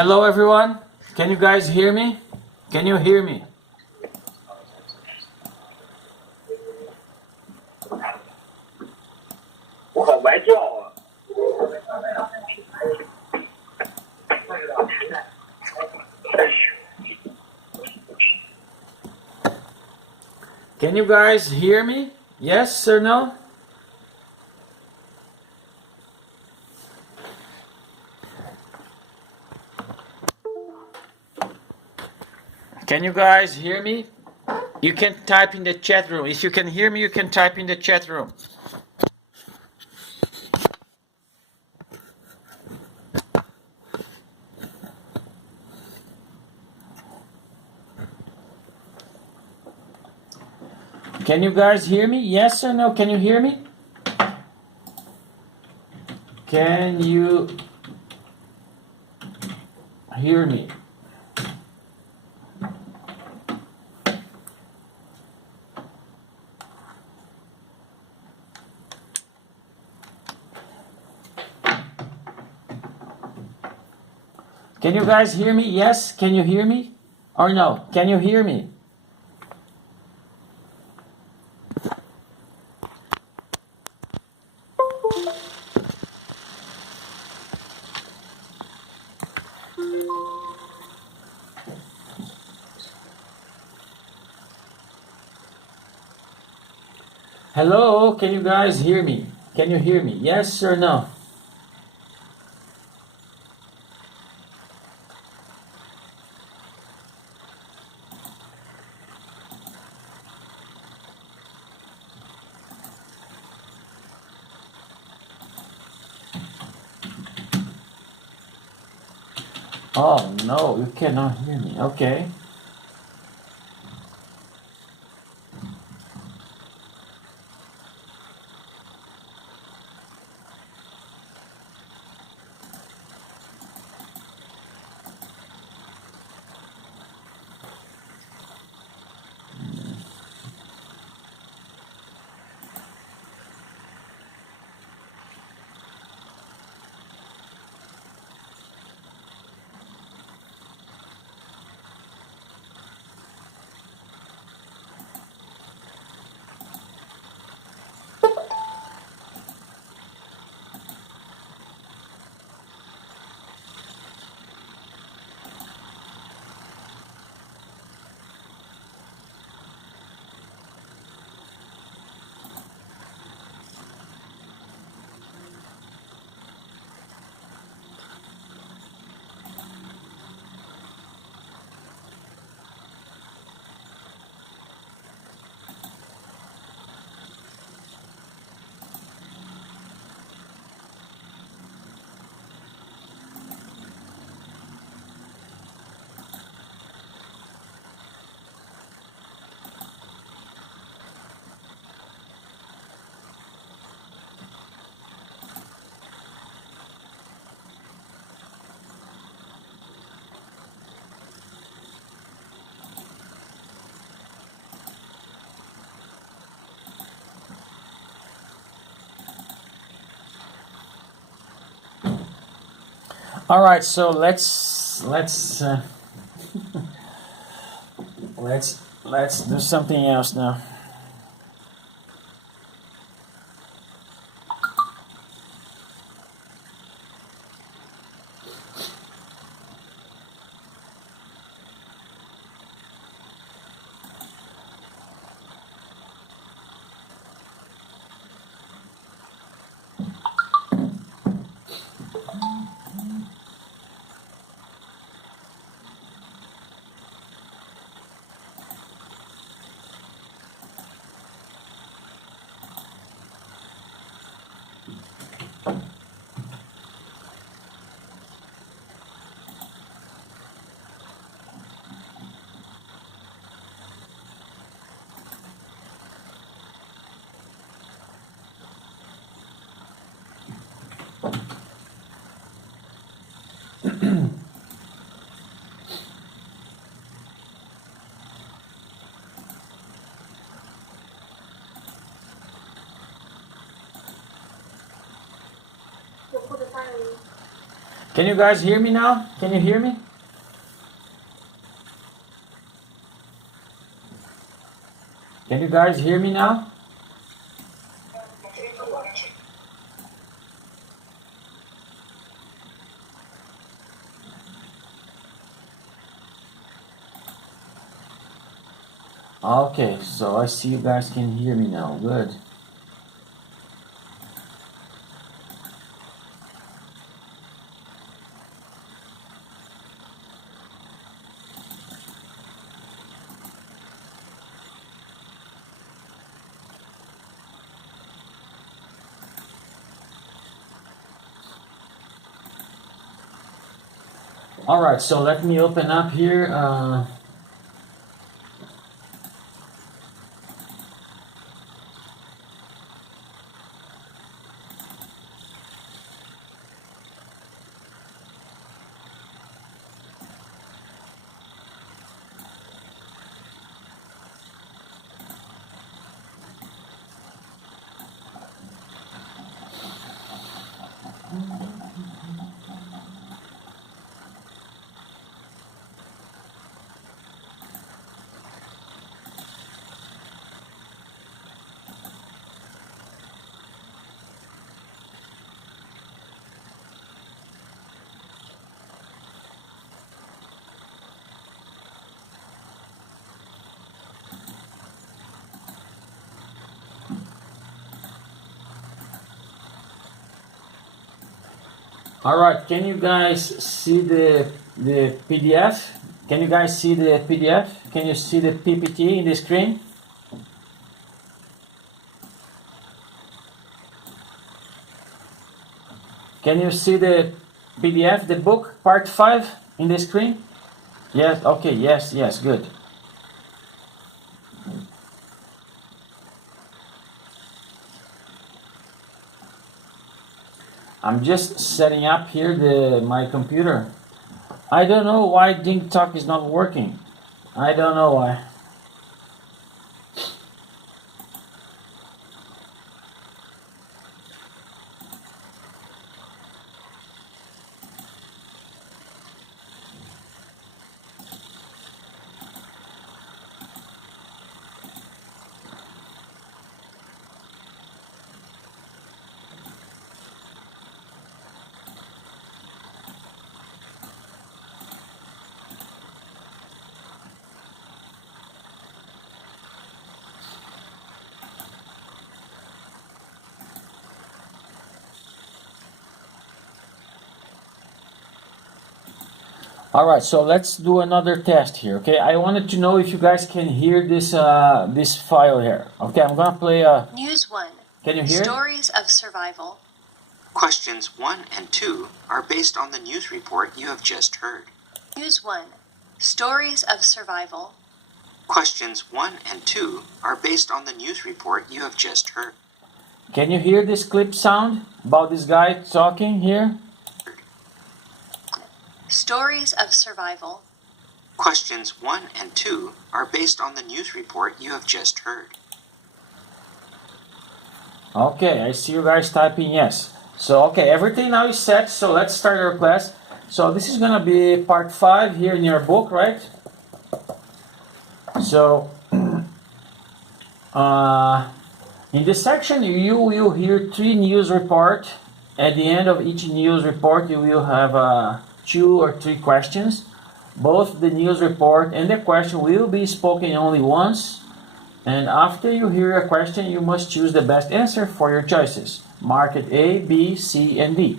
Hello, everyone. Can you guys hear me? Can you hear me? Can you guys hear me? Yes or no? Can you guys hear me? You can type in the chat room. If you can hear me, you can type in the chat room. Can you guys hear me? Yes or no? Can you hear me? Can you hear me? Can you guys hear me? Yes? Can you hear me? Or no? Can you hear me? Hello? Can you guys hear me? Can you hear me? Yes or no? Oh no, you cannot hear me. Okay. All right, so let's let's do something else now. Can you guys hear me now? Can you hear me? Can you guys hear me now? Okay, so I see you guys can hear me now. Good. All right, so let me open up here. All right, can you guys see the PDF? Can you guys see the PDF? Can you see the PPT in the screen? Can you see the PDF, the book, part 5 in the screen? Yes, okay, yes, good. I'm just setting up here my computer. I don't know why DingTalk is not working. I don't know why. All right, so let's do another test here. Okay, I wanted to know if you guys can hear this this file here. Okay, I'm gonna play. News 1. Can you hear? Stories of survival. Questions 1 and 2 are based on the news report you have just heard. News 1. Stories of survival. Questions 1 and 2 are based on the news report you have just heard. Can you hear this clip sound about this guy talking here? Stories of survival. Questions 1 and 2 are based on the news report you have just heard. Okay, I see you guys typing yes. So, okay, everything now is set, so let's start our class. So this is gonna be part 5 here in your book, right? So in this section you will hear 3 news reports. At the end of each news report you will have 2 or 3 questions. Both the news report and the question will be spoken only once, and after you hear a question you must choose the best answer for your choices. Mark it A, B, C, and D.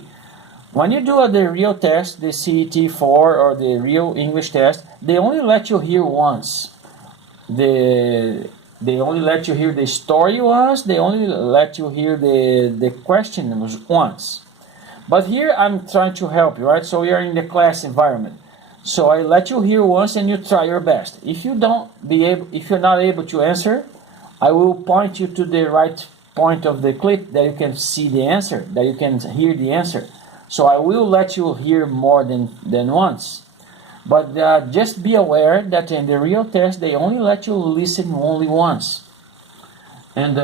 When you do the real test, the CET4 or the real English test, they only let you hear once. They only let you hear the story once, they only let you hear the question once. But here I'm trying to help you, right? So we are in the class environment. So I let you hear once and you try your best. If you're not able to answer, I will point you to the right point of the clip that you can see the answer, that you can hear the answer. So I will let you hear more than once. But just be aware that in the real test, they only let you listen only once. And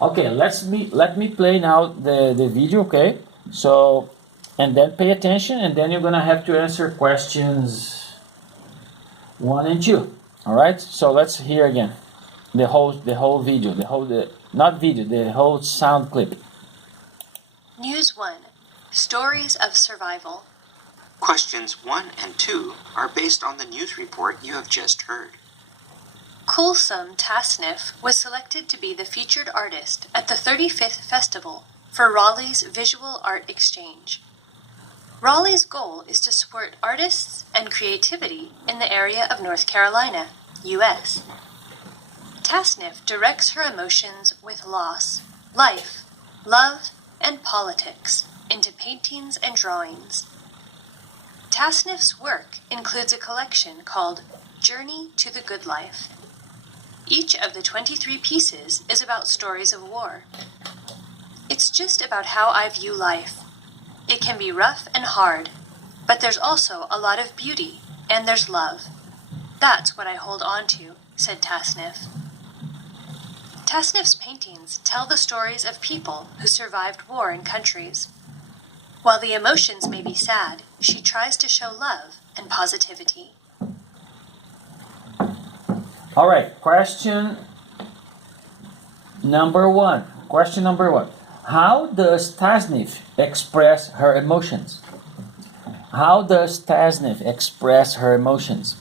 okay, let me play now the video, okay? So, and then pay attention, and then you're gonna have to answer questions 1 and 2. All right? So let's hear again the whole video, the whole sound clip. News 1. Stories of Survival. Questions 1 and 2 are based on the news report you have just heard. Kulsum Tasnif was selected to be the featured artist at the 35th Festival for Raleigh's Visual Art Exchange. Raleigh's goal is to support artists and creativity in the area of North Carolina, U.S. Tasnif directs her emotions with loss, life, love, and politics into paintings and drawings. Tasnif's work includes a collection called Journey to the Good Life. Each of the 23 pieces is about stories of war. It's just about how I view life. It can be rough and hard, but there's also a lot of beauty, and there's love. That's what I hold on to, said Tasnif. Tasnif's paintings tell the stories of people who survived war in countries. While the emotions may be sad, she tries to show love and positivity. All right, question number 1. Question number 1. How does Tasnif express her emotions? How does Tasnif express her emotions?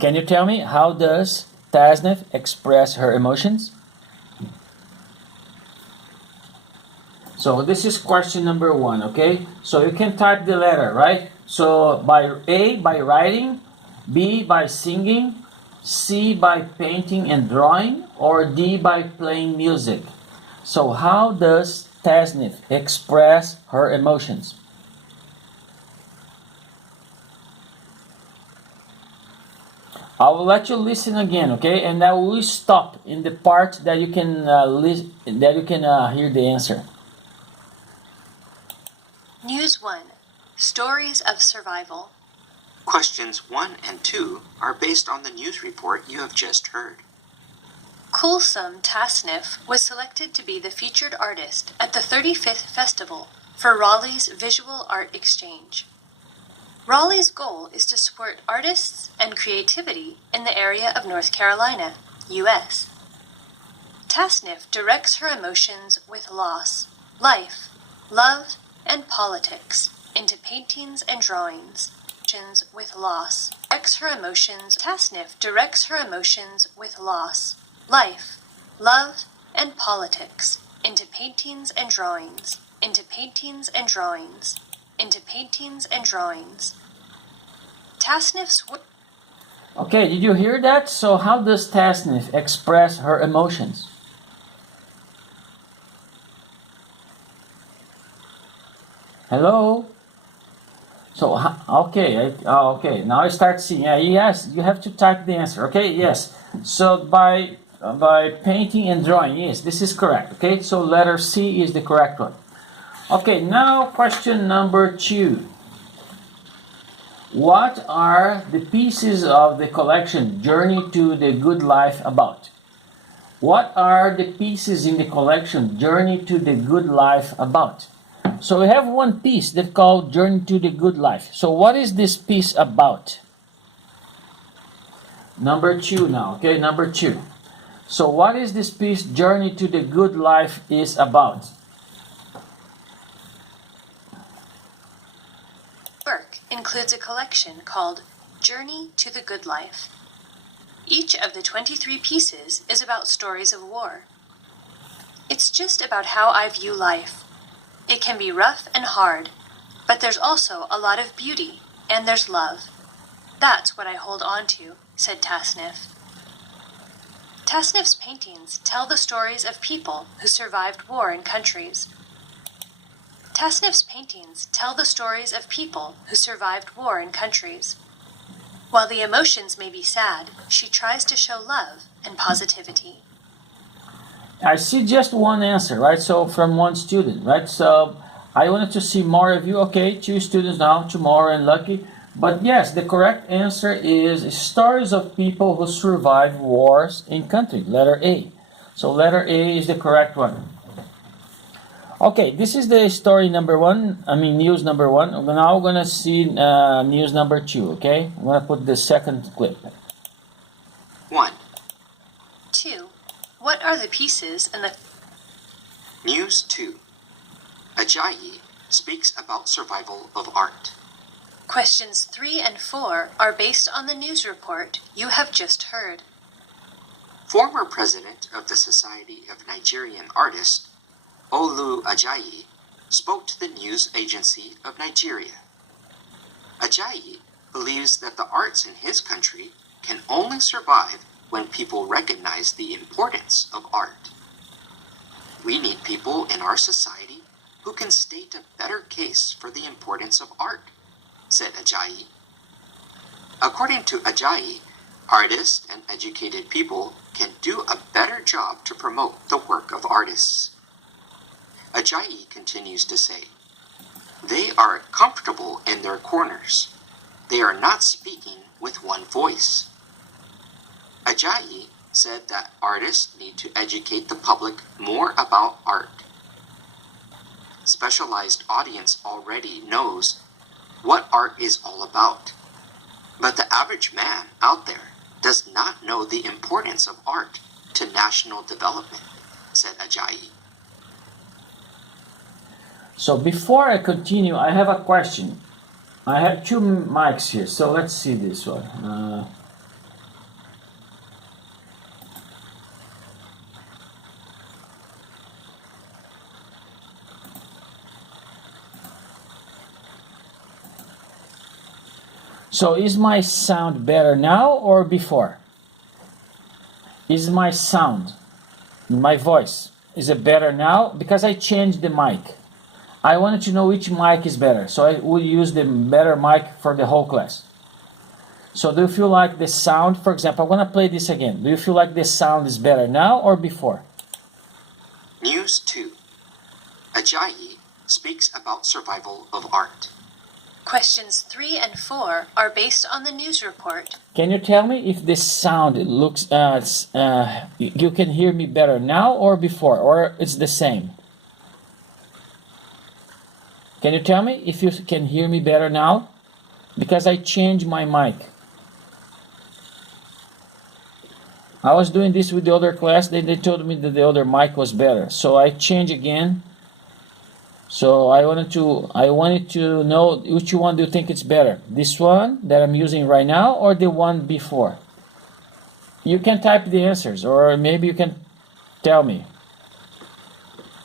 Can you tell me, how does Tasnif express her emotions? So this is question number 1, okay? So you can type the letter, right? So by A, by writing, B, by singing, C, by painting and drawing, or D, by playing music. So how does Tasnif express her emotions? I will let you listen again, okay? And I will stop in the part that you can hear the answer. News 1. Stories of Survival. Questions 1 and 2 are based on the news report you have just heard. Kulsum Tasnif was selected to be the featured artist at the 35th Festival for Raleigh's Visual Art Exchange. Raleigh's goal is to support artists and creativity in the area of North Carolina, U.S. Tasnif directs her emotions with loss, life, love, and politics into paintings and drawings. With loss. Tasnif directs her emotions with loss, life, love, and politics into paintings and drawings, into paintings and drawings, into paintings and drawings. Tasnif's work. Okay, did you hear that? So how does Tasnif express her emotions? Hello? So, okay, now I start seeing, yes, you have to type the answer, okay, yes. So by painting and drawing, yes, this is correct, okay, so letter C is the correct one. Okay, now question number 2. What are the pieces of the collection Journey to the Good Life about? What are the pieces in the collection Journey to the Good Life about? So we have one piece that called Journey to the Good Life. So what is this piece about? Number 2 now, okay, number 2. So what is this piece, Journey to the Good Life, is about? Work includes a collection called Journey to the Good Life. Each of the 23 pieces is about stories of war. It's just about how I view life. It can be rough and hard, but there's also a lot of beauty, and there's love. That's what I hold on to, said Tasniff. Tasniff's paintings tell the stories of people who survived war in countries. Tasniff's paintings tell the stories of people who survived war in countries. While the emotions may be sad, she tries to show love and positivity. I see just one answer, right? So from one student, right? So I wanted to see more of you. Okay, 2 students now, tomorrow and Lucky. But yes, the correct answer is stories of people who survived wars in country, letter A. So letter A is the correct one. Okay, this is the story number 1, news number 1. Now we're going to see news number 2, okay? I'm going to put the second clip. 1. 2. What are the pieces in the... News 2. Ajayi speaks about survival of art. Questions 3 and 4 are based on the news report you have just heard. Former president of the Society of Nigerian Artists, Olu Ajayi, spoke to the news agency of Nigeria. Ajayi believes that the arts in his country can only survive when people recognize the importance of art. We need people in our society who can state a better case for the importance of art, said Ajayi. According to Ajayi, artists and educated people can do a better job to promote the work of artists. Ajayi continues to say, they are comfortable in their corners. They are not speaking with one voice. Ajayi said that artists need to educate the public more about art. Specialized audience already knows what art is all about, but the average man out there does not know the importance of art to national development, said Ajayi. So before I continue, I have a question. I have 2 mics here, so let's see this one. So is my sound better now or before? Is my sound, my voice, is it better now? Because I changed the mic. I wanted to know which mic is better, so I will use the better mic for the whole class. So do you feel like the sound, for example, I'm going to play this again. Do you feel like the sound is better now or before? News 2. Ajayi speaks about survival of art. Questions 3 and 4 are based on the news report. Can you tell me if the sound looks, you can hear me better now or before, or it's the same? Can you tell me if you can hear me better now? Because I changed my mic. I was doing this with the other class, they told me that the other mic was better. So I changed again. So I wanted to know which one do you think is better? This one that I'm using right now or the one before? You can type the answers, or maybe you can tell me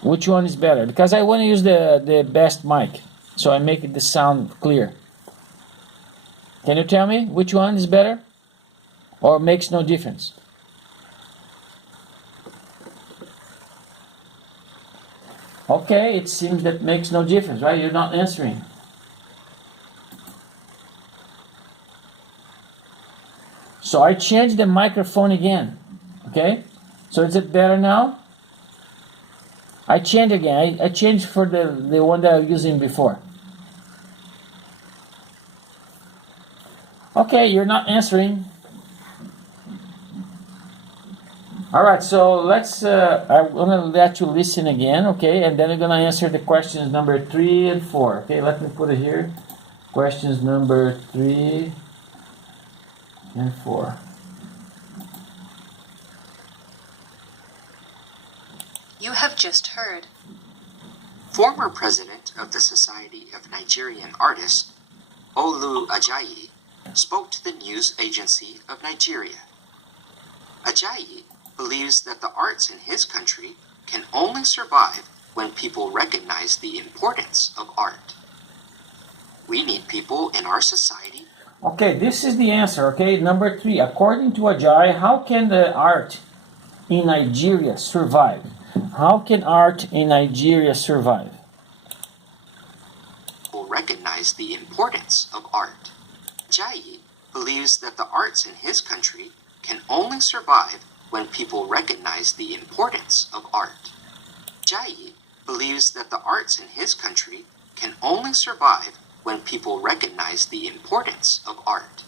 which one is better, because I want to use the best mic, so I make the sound clear. Can you tell me which one is better, or makes no difference? Okay, it seems that makes no difference, right? You're not answering. So I changed the microphone again. Okay? So is it better now? I changed again. I changed for the one that I was using before. Okay, you're not answering. All right, so let's. I'm gonna let you listen again, okay? And then I'm gonna answer the questions number 3 and 4. Okay, let me put it here. Questions number 3 and 4. You have just heard. Former president of the Society of Nigerian Artists, Olu Ajayi, spoke to the news agency of Nigeria. Ajayi believes that the arts in his country can only survive when people recognize the importance of art. We need people in our society. Okay, this is the answer, okay? Number 3. According to Ajayi, how can the art in Nigeria survive? How can art in Nigeria survive? Will recognize the importance of art. Ajayi believes that the arts in his country can only survive when people recognize the importance of art. Ajayi believes that the arts in his country can only survive when people recognize the importance of art.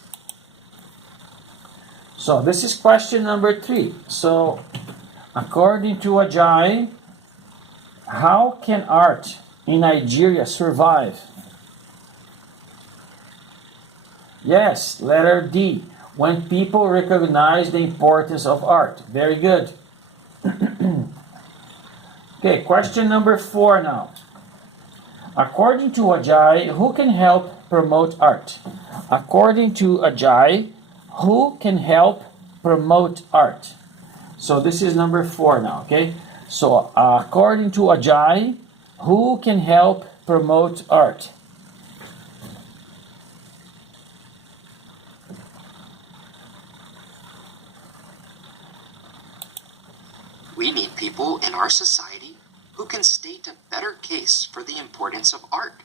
So this is question number 3. So according to Ajayi, how can art in Nigeria survive? Yes, letter D. When people recognize the importance of art. Very good. Okay, question number 4 now. According to Ajayi, who can help promote art? According to Ajayi, who can help promote art? So this is number 4 now, okay? So according to Ajayi, who can help promote art? We need people in our society who can state a better case for the importance of art,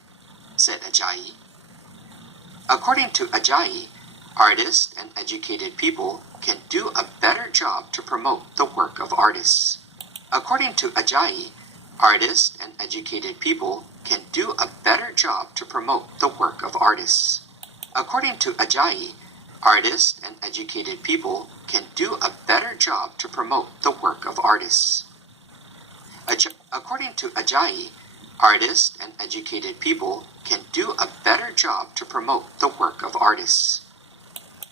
said Ajayi. According to Ajayi, artists and educated people can do a better job to promote the work of artists. According to Ajayi, artists and educated people can do a better job to promote the work of artists. According to Ajayi, artists and educated people can do a better job to promote the work of artists. According to Ajayi, artists and educated people can do a better job to promote the work of artists.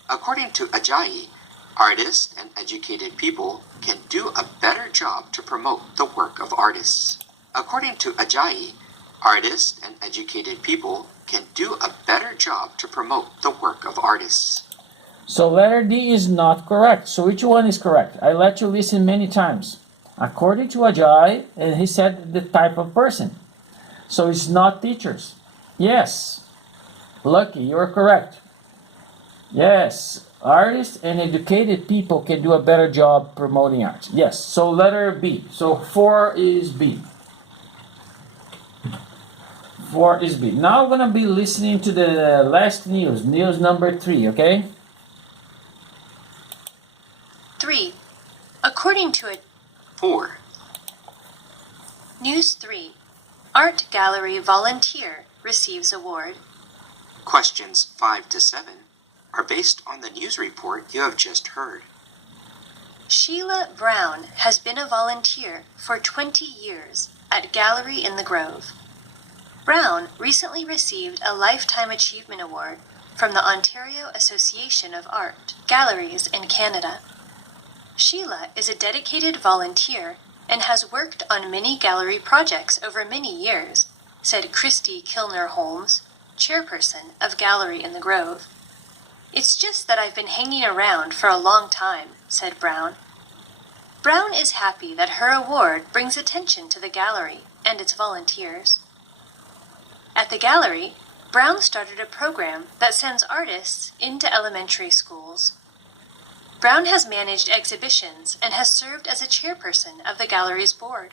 According to Ajayi, artists and educated people can do a better job to promote the work of artists. According to Ajayi, artists and educated people can do a better job to promote the work of artists. So letter D is not correct. So which one is correct? I let you listen many times. According to Ajayi, and he said the type of person. So it's not teachers. Yes. Lucky, you're correct. Yes. Artists and educated people can do a better job promoting art. Yes. So letter B. So 4 is B. 4 is B. Now I'm going to be listening to the last news. News number 3, okay? 3. According to it. 4. News 3. Art Gallery Volunteer receives award. Questions 5 to 7 are based on the news report you have just heard. Sheila Brown has been a volunteer for 20 years at Gallery in the Grove. Brown recently received a Lifetime Achievement Award from the Ontario Association of Art Galleries in Canada. Sheila is a dedicated volunteer and has worked on many gallery projects over many years, said Christy Kilner-Holmes, chairperson of Gallery in the Grove. It's just that I've been hanging around for a long time, said Brown. Brown is happy that her award brings attention to the gallery and its volunteers. At the gallery, Brown started a program that sends artists into elementary schools. Brown has managed exhibitions and has served as a chairperson of the gallery's board.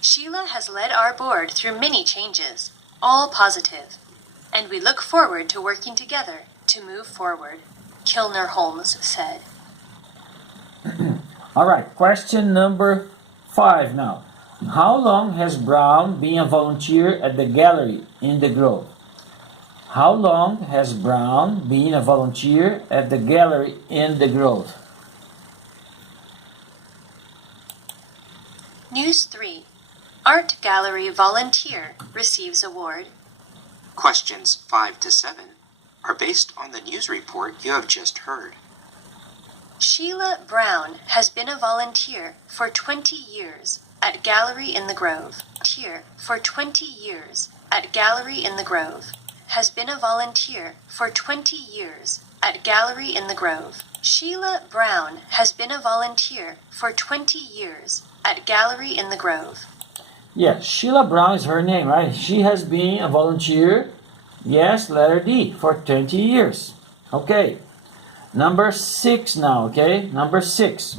Sheila has led our board through many changes, all positive, and we look forward to working together to move forward, Kilner-Holmes said. All right, question number 5 now. How long has Brown been a volunteer at the Gallery in the Grove? How long has Brown been a volunteer at the Gallery in the Grove? News 3. Art Gallery Volunteer receives award. Questions 5 to 7 are based on the news report you have just heard. Sheila Brown has been a volunteer for 20 years at Gallery in the Grove. For 20 years at Gallery in the Grove. Has been a volunteer for 20 years at Gallery in the Grove. Sheila Brown has been a volunteer for 20 years at Gallery in the Grove. Yes, Sheila Brown is her name, right? She has been a volunteer, yes, letter D, for 20 years. Okay. Number 6 now, okay? Number 6.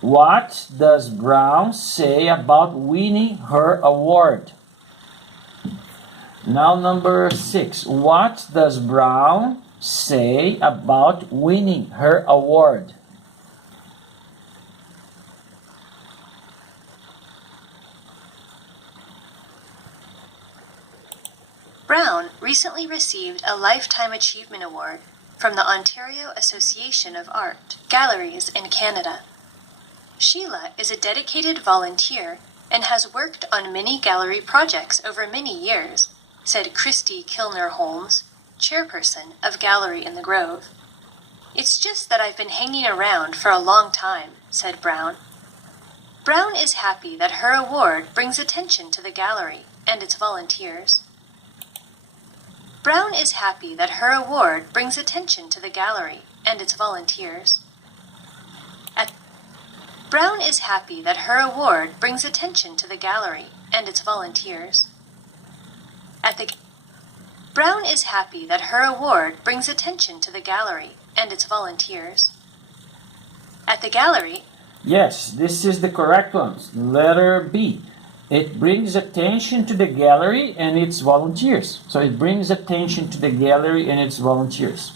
What does Brown say about winning her award? Now number 6. What does Brown say about winning her award? Brown recently received a Lifetime Achievement Award from the Ontario Association of Art Galleries in Canada. Sheila is a dedicated volunteer and has worked on many gallery projects over many years, said Christy Kilner-Holmes, chairperson of Gallery in the Grove. It's just that I've been hanging around for a long time, said Brown. Brown is happy that her award brings attention to the gallery and its volunteers. Brown is happy that her award brings attention to the gallery and its volunteers. Brown is happy that her award brings attention to the gallery and its volunteers. Brown is happy that her award brings attention to the gallery and its volunteers. At the gallery. Yes, this is the correct one. Letter B. It brings attention to the gallery and its volunteers. So it brings attention to the gallery and its volunteers.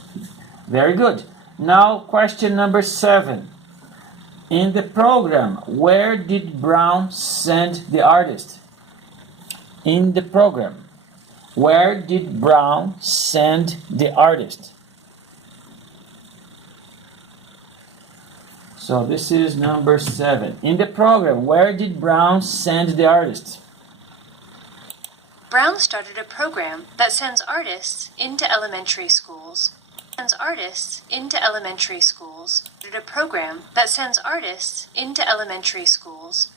Very good. Now, question number 7. In the program, where did Brown send the artist? In the program, where did Brown send the artist? So this is number 7. In the program, where did Brown send the artist? Brown started a program that sends artists into elementary schools. Sends artists into elementary schools. Started a program that sends artists into elementary schools.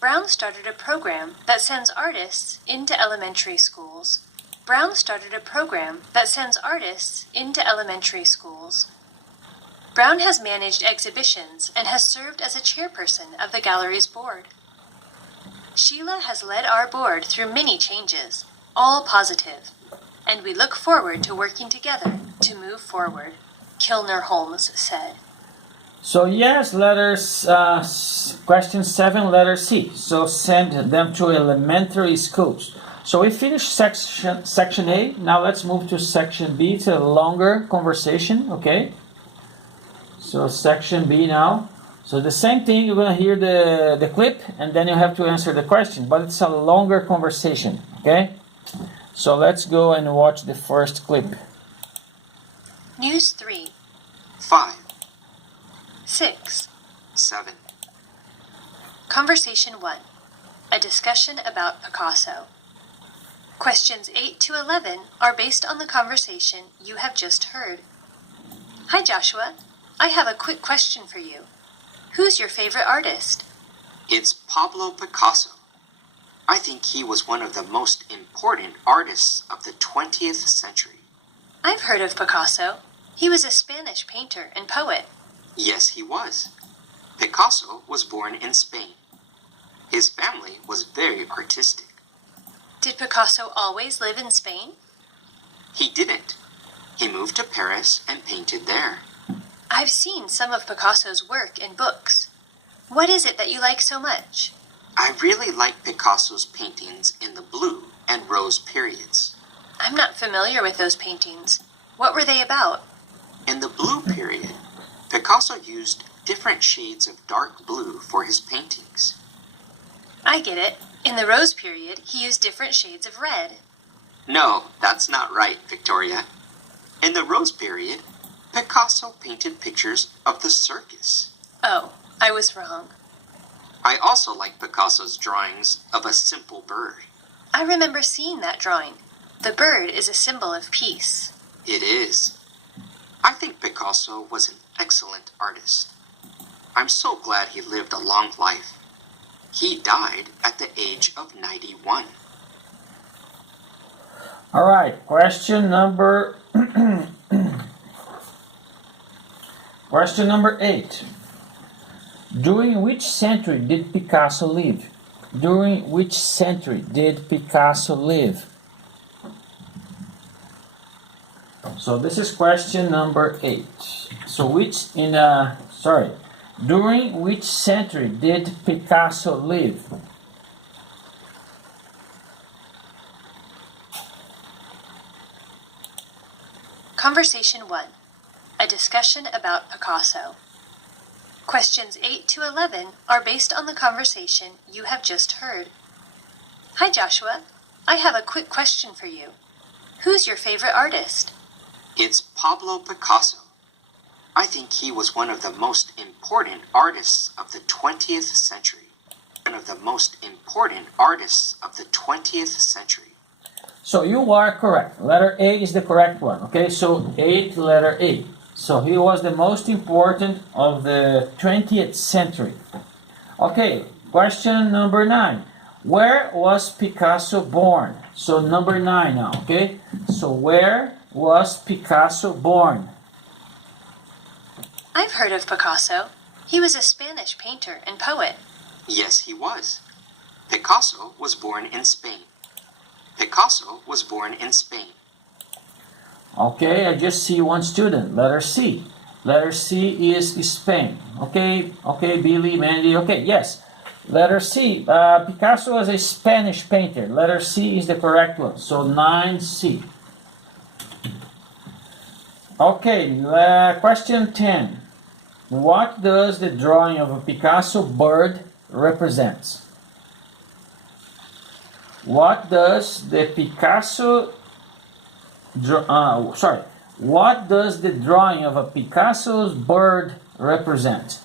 Brown started a program that sends artists into elementary schools. Brown started a program that sends artists into elementary schools. Brown has managed exhibitions and has served as a chairperson of the gallery's board. Sheila has led our board through many changes, all positive, and we look forward to working together to move forward, Kilner-Holmes said. So yes, question 7, letter C. So send them to elementary schools. So we finished section A. Now let's move to section B. It's a longer conversation, okay? So section B now. So the same thing, you're going to hear the clip and then you have to answer the question, but it's a longer conversation, okay? So let's go and watch the first clip. News 3. 5, 6. 7. Conversation 1. A discussion about Picasso. Questions 8 to 11 are based on the conversation you have just heard. Hi Joshua, I have a quick question for you. Who's your favorite artist? It's Pablo Picasso. I think he was one of the most important artists of the 20th century. I've heard of Picasso. He was a Spanish painter and poet. Yes, he was. Picasso was born in Spain. His family was very artistic. Did Picasso always live in Spain? He didn't. He moved to Paris and painted there. I've seen some of Picasso's work in books. What is it that you like so much? I really like Picasso's paintings in the blue and rose periods. I'm not familiar with those paintings. What were they about? In the blue period, Picasso used different shades of dark blue for his paintings. I get it. In the rose period, he used different shades of red. No, that's not right, Victoria. In the rose period, Picasso painted pictures of the circus. Oh, I was wrong. I also like Picasso's drawings of a simple bird. I remember seeing that drawing. The bird is a symbol of peace. It is. I think Picasso was an excellent artist. I'm so glad he lived a long life. He died at the age of 91. All right, question number 8. During which century did Picasso live? During which century did Picasso live? So this is question number 8. So during which century did Picasso live? Conversation 1. A discussion about Picasso. Questions 8 to 11 are based on the conversation you have just heard. Hi Joshua, I have a quick question for you. Who's your favorite artist? It's Pablo Picasso. I think he was one of the most important artists of the 20th century. One of the most important artists of the 20th century. So you are correct. Letter A is the correct one. Okay, so 8, letter A. So he was the most important of the 20th century. Okay, question number 9. Where was Picasso born? So number 9 now, okay? So where was Picasso born? I've heard of Picasso. He was a Spanish painter and poet. Yes, he was. Picasso was born in Spain. Picasso was born in Spain. Okay, I just see one student. Letter C. Letter C is Spain. Okay, Billy, Mandy. Okay, yes. Letter C. Picasso was a Spanish painter. Letter C is the correct one. So 9C. Okay, question 10. What does the drawing of a Picasso bird represent? What does the What does the drawing of a Picasso's bird represent?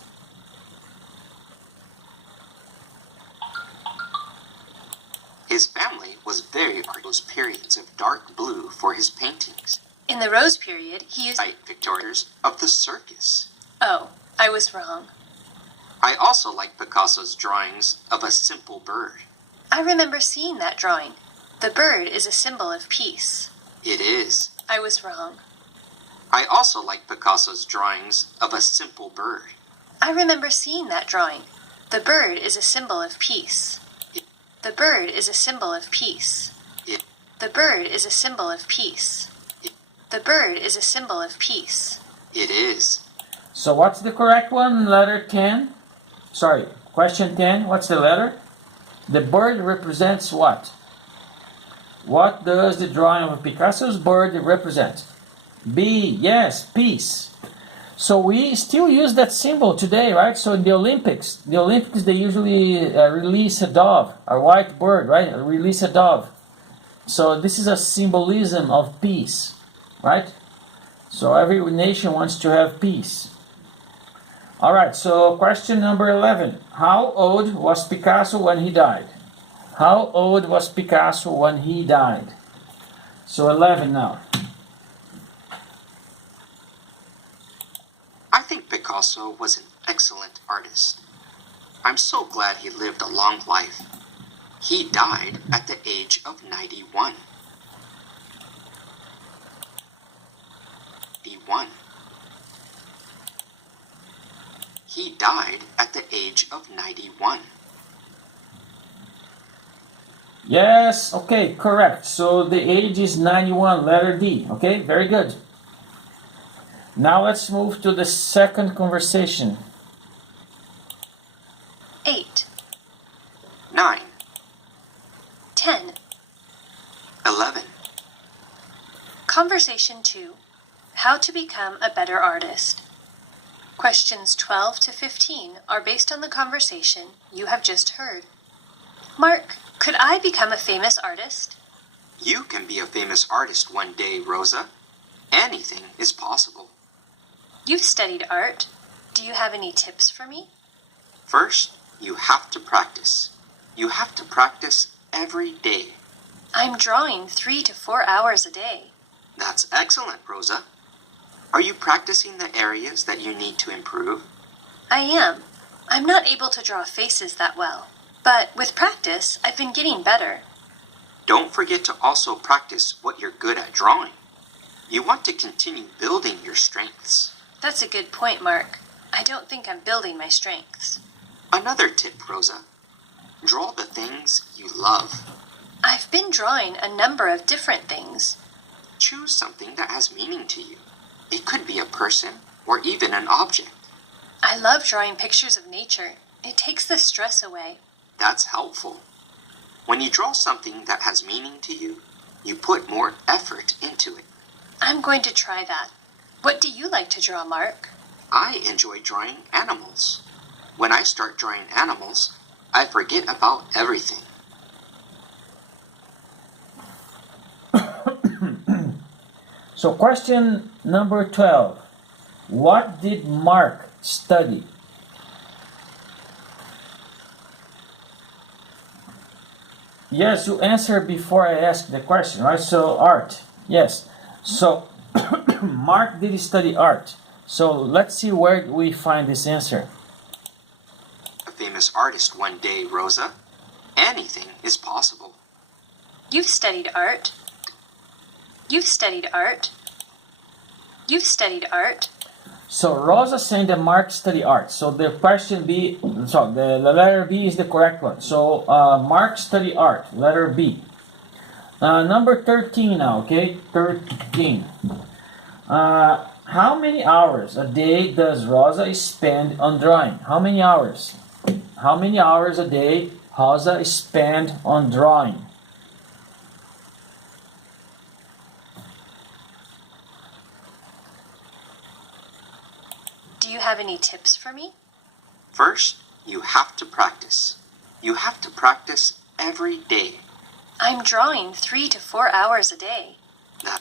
His family was very artistic. Those periods of dark blue for his paintings. In the Rose period, he used... Like pictures of the circus. Oh, I was wrong. I also like Picasso's drawings of a simple bird. I remember seeing that drawing. The bird is a symbol of peace. It is. I was wrong. I also like Picasso's drawings of a simple bird. I remember seeing that drawing. The bird is a symbol of peace. The bird is a symbol of peace. The bird is a symbol of peace. The bird is a symbol of peace. It is. So what's the correct one? Letter 10? Sorry, question 10. What's the letter? The bird represents what? What does the drawing of Picasso's bird represent? B, yes, peace. So we still use that symbol today, right? So in the Olympics they usually release a dove, a white bird, right? Release a dove. So this is a symbolism of peace, right? So every nation wants to have peace. All right, so question number 11. How old was Picasso when he died? How old was Picasso when he died? So 11 now. I think Picasso was an excellent artist. I'm so glad he lived a long life. He died at the age of 91. 91. He died at the age of 91. Yes, okay, correct. So the age is 91, letter D. Okay, very good. Now let's move to the second conversation. 8, 9, 10. 11. Conversation 2. How to become a better artist. Questions 12 to 15 are based on the conversation you have just heard. Mark, could I become a famous artist? You can be a famous artist one day, Rosa. Anything is possible. You've studied art. Do you have any tips for me? First, you have to practice. You have to practice every day. I'm drawing 3 to 4 hours a day. That's excellent, Rosa. Are you practicing the areas that you need to improve? I am. I'm not able to draw faces that well, but with practice, I've been getting better. Don't forget to also practice what you're good at drawing. You want to continue building your strengths. That's a good point, Mark. I don't think I'm building my strengths. Another tip, Rosa. Draw the things you love. I've been drawing a number of different things. Choose something that has meaning to you. It could be a person or even an object. I love drawing pictures of nature. It takes the stress away. That's helpful. When you draw something that has meaning to you, you put more effort into it. I'm going to try that. What do you like to draw, Mark? I enjoy drawing animals. When I start drawing animals, I forget about everything. So question number 12. What did Mark study? Yes, you answered before I asked the question, right? So art. Yes. So Mark did study art. So let's see where we find this answer. A famous artist one day, Rosa. Anything is possible. You've studied art. You've studied art. You've studied art. So Rosa saying that Mark studied art. So the question B, so the letter B is the correct one. So Mark studied art, letter B. Number 13 now, okay? 13. How many hours a day does Rosa spend on drawing? How many hours? How many hours a day Rosa spend on drawing? Do you have any tips for me? First, you have to practice. You have to practice every day. I'm drawing 3 to 4 hours a day.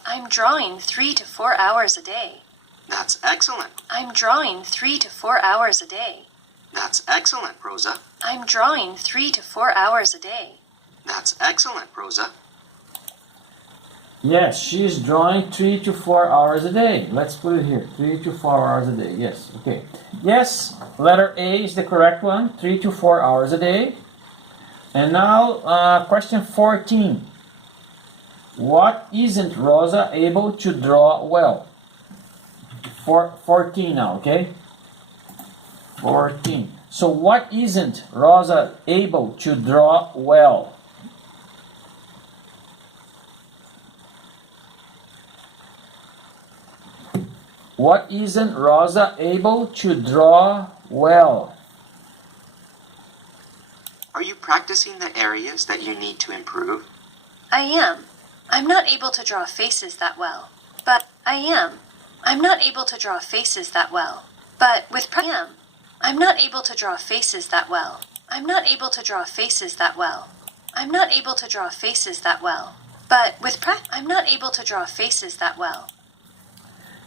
I'm drawing 3 to 4 hours a day. That's excellent. I'm drawing 3 to 4 hours a day. That's excellent, Rosa. I'm drawing 3 to 4 hours a day. That's excellent, Rosa. Yes, she's drawing 3 to 4 hours a day. Let's put it here. 3 to 4 hours a day. Yes, okay. Yes, letter A is the correct one. 3 to 4 hours a day. And now, question 14. What isn't Rosa able to draw well? 14 now, okay? 14. So what isn't Rosa able to draw well? What isn't Rosa able to draw well? Are you practicing the areas that you need to improve? I am. I'm not able to draw faces that well. But I am. I'm not able to draw faces that well. But with practice, I'm not able to draw faces that well. I'm not able to draw faces that well. I'm not able to draw faces that well. But with practice, I'm not able to draw faces that well.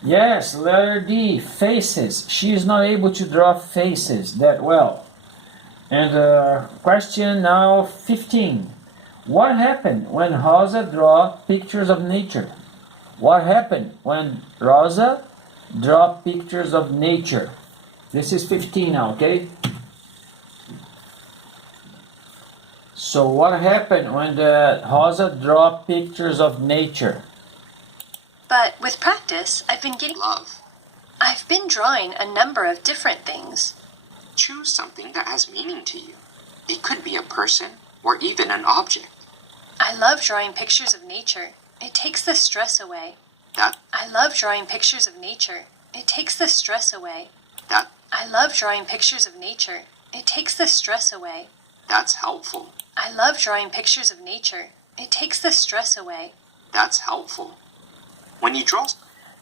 Yes, letter D, faces. She is not able to draw faces that well. And question now 15. What happened when Rosa draw pictures of nature? What happened when Rosa draw pictures of nature? This is 15 now, okay? So what happened when Rosa draw pictures of nature? But with practice, I've been getting... Love. I've been drawing a number of different things. Choose something that has meaning to you. It could be a person or even an object. I love drawing pictures of nature. It takes the stress away. I love drawing pictures of nature. It takes the stress away. I love drawing pictures of nature. It takes the stress away. That's helpful. I love drawing pictures of nature. It takes the stress away. That's helpful. When you draw...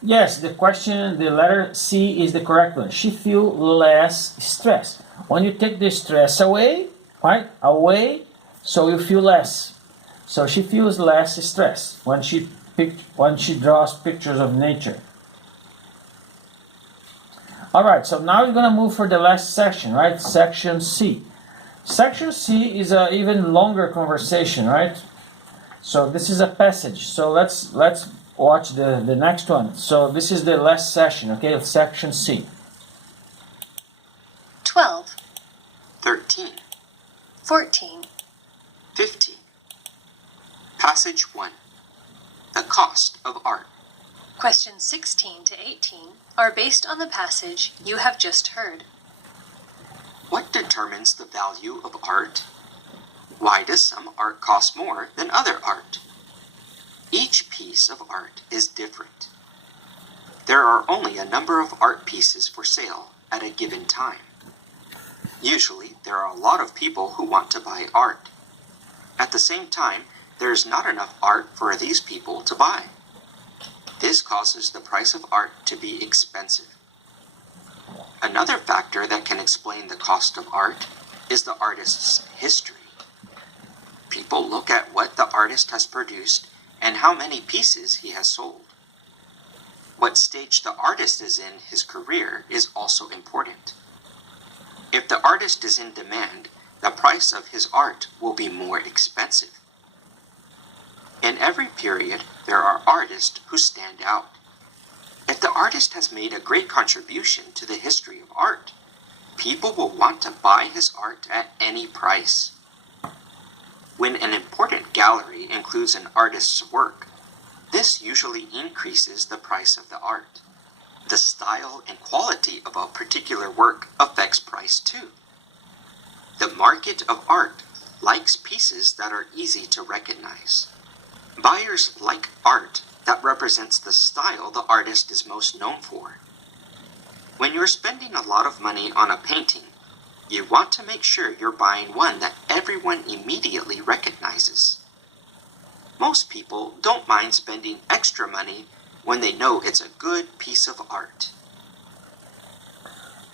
Yes, the question, the letter C is the correct one. She feels less stress. When you take the stress away, right, away, so you feel less. So she feels less stress when she draws pictures of nature. All right, so now we're gonna move for the last section, right? Section C. Section C is a even longer conversation, right? So this is a passage. So let's watch the next one. So this is the last session, okay, of section C. 12, 13, 14, 15. Passage 1. The cost of art. Questions 16 to 18 are based on the passage you have just heard. What determines the value of art? Why does some art cost more than other art? Each piece of art is different. There are only a number of art pieces for sale at a given time. Usually, there are a lot of people who want to buy art. At the same time, there is not enough art for these people to buy. This causes the price of art to be expensive. Another factor that can explain the cost of art is the artist's history. People look at what the artist has produced and how many pieces he has sold. What stage the artist is in his career is also important. If the artist is in demand, the price of his art will be more expensive. In every period, there are artists who stand out. If the artist has made a great contribution to the history of art, people will want to buy his art at any price. When an important gallery includes an artist's work, this usually increases the price of the art. The style and quality of a particular work affects price too. The market of art likes pieces that are easy to recognize. Buyers like art that represents the style the artist is most known for. When you're spending a lot of money on a painting, you want to make sure you're buying one that everyone immediately recognizes. Most people don't mind spending extra money when they know it's a good piece of art.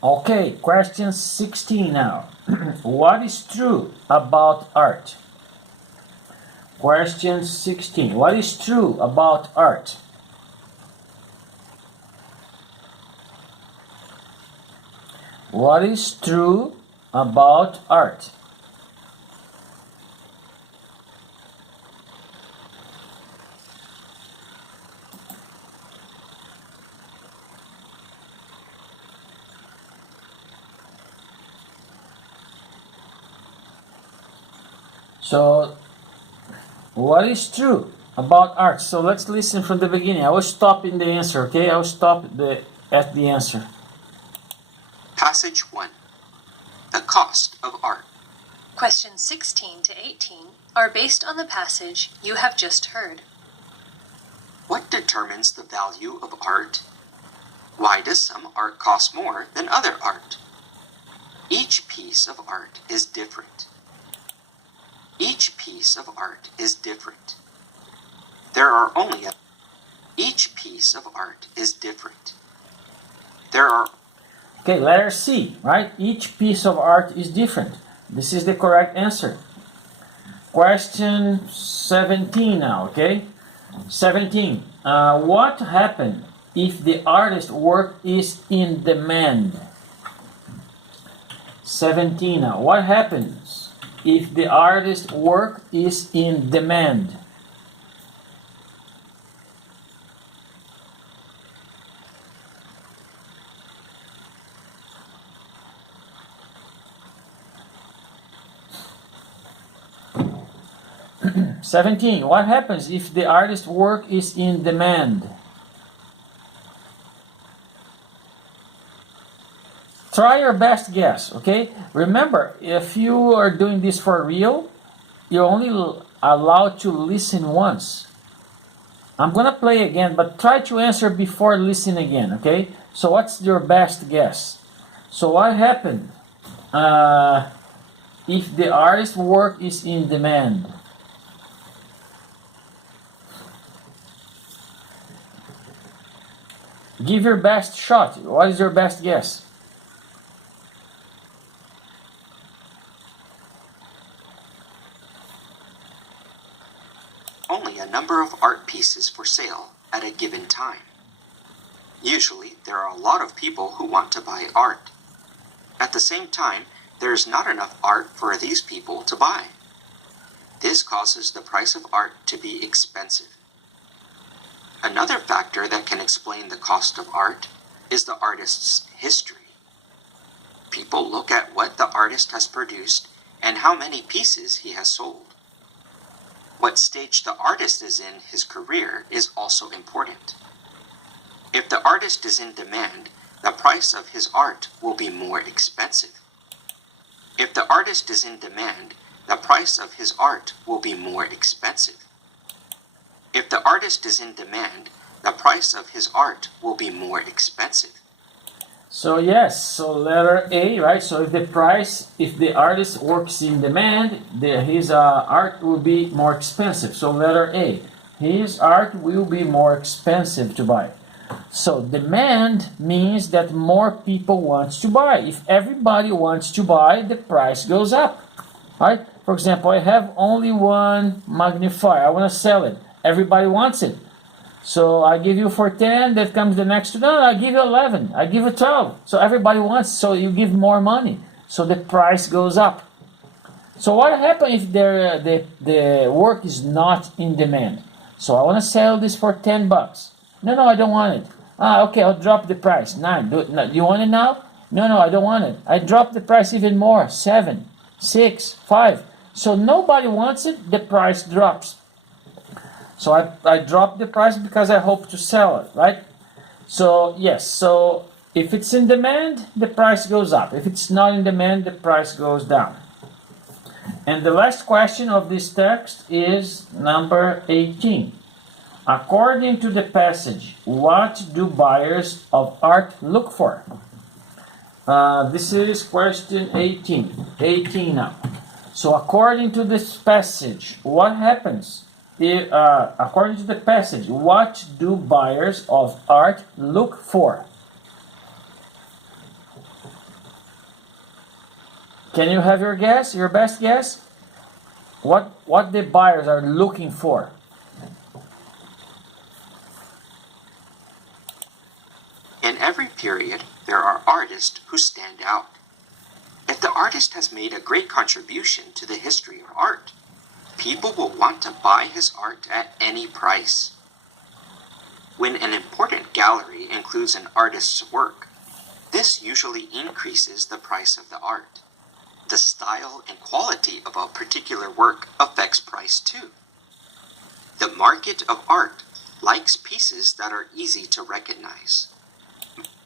Okay, question 16 now. What is true about art? Question 16. What is true about art? What is true about art? So, what is true about art? So let's listen from the beginning. I will stop in the answer, okay? I will stop at the answer. Passage 1. The cost of art. Questions 16 to 18 are based on the passage you have just heard. What determines the value of art? Why does some art cost more than other art? Each piece of art is different. Each piece of art is different. There are only a... Each piece of art is different. There are... Okay, letter C, right? Each piece of art is different. This is the correct answer. Question 17 now, okay? 17. What happens if the artist's work is in demand? 17 now. What happens if the artist's work is in demand? Seventeen. What happens if the artist's work is in demand? Try your best guess, okay? Remember, if you are doing this for real, you're only allowed to listen once. I'm gonna play again, but try to answer before listening again, okay? So what's your best guess? So what happened if the artist's work is in demand? Give your best shot. What is your best guess? Only a number of art pieces for sale at a given time. Usually, there are a lot of people who want to buy art. At the same time, there is not enough art for these people to buy. This causes the price of art to be expensive. Another factor that can explain the cost of art is the artist's history. People look at what the artist has produced and how many pieces he has sold. What stage the artist is in his career is also important. If the artist is in demand, the price of his art will be more expensive. If the artist is in demand, the price of his art will be more expensive. If the artist is in demand, the price of his art will be more expensive. So yes, so letter A, right? So if the artist works in demand, his art will be more expensive. So letter A, his art will be more expensive to buy. So demand means that more people want to buy. If everybody wants to buy, the price goes up, right? For example, I have only one magnifier. I want to sell it. Everybody wants it. So I give you for 10, that comes the next to, no, I give you 11, I give you 12. So everybody wants, so you give more money. So the price goes up. So what happens if the work is not in demand? So I want to sell this for 10 bucks. No, I don't want it. Okay, I'll drop the price. 9. Do you want it now? No, I don't want it. I drop the price even more. 7, 6, 5. So nobody wants it, the price drops. So I drop the price because I hope to sell it, right? So yes, so if it's in demand, the price goes up. If it's not in demand, the price goes down. And the last question of this text is number 18. According to the passage, what do buyers of art look for? This is question 18. 18 now. So according to this passage, what happens? According to the passage, what do buyers of art look for? Can you have your guess, your best guess? What the buyers are looking for? In every period, there are artists who stand out. If the artist has made a great contribution to the history of art, people will want to buy his art at any price. When an important gallery includes an artist's work, this usually increases the price of the art. The style and quality of a particular work affects price too. The market of art likes pieces that are easy to recognize.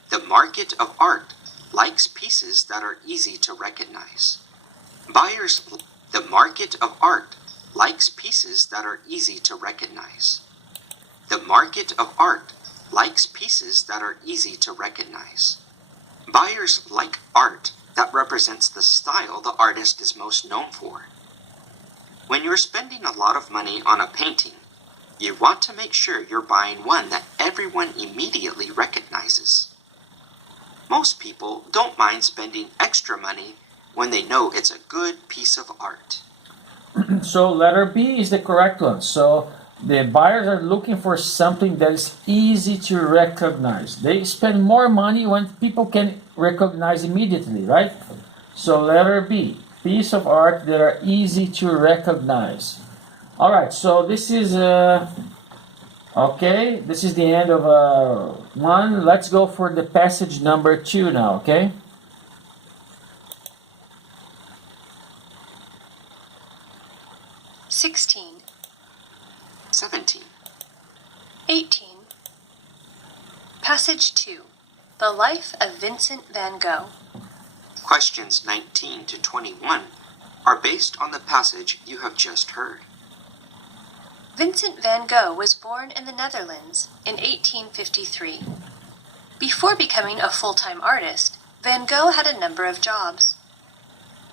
The market of art likes pieces that are easy to recognize. The market of art likes pieces that are easy to recognize. The market of art likes pieces that are easy to recognize. Buyers like art that represents the style the artist is most known for. When you're spending a lot of money on a painting, you want to make sure you're buying one that everyone immediately recognizes. Most people don't mind spending extra money when they know it's a good piece of art. So letter B is the correct one. So the buyers are looking for something that is easy to recognize. They spend more money when people can recognize immediately, right? So letter B, piece of art that are easy to recognize. All right, so this is okay. This is the end of 1. Let's go for the passage number 2 now, okay? Sixteen, 17. 18. Passage 2. The Life of Vincent van Gogh. Questions 19 to 21 are based on the passage you have just heard. Vincent van Gogh was born in the Netherlands in 1853. Before becoming a full-time artist, Van Gogh had a number of jobs.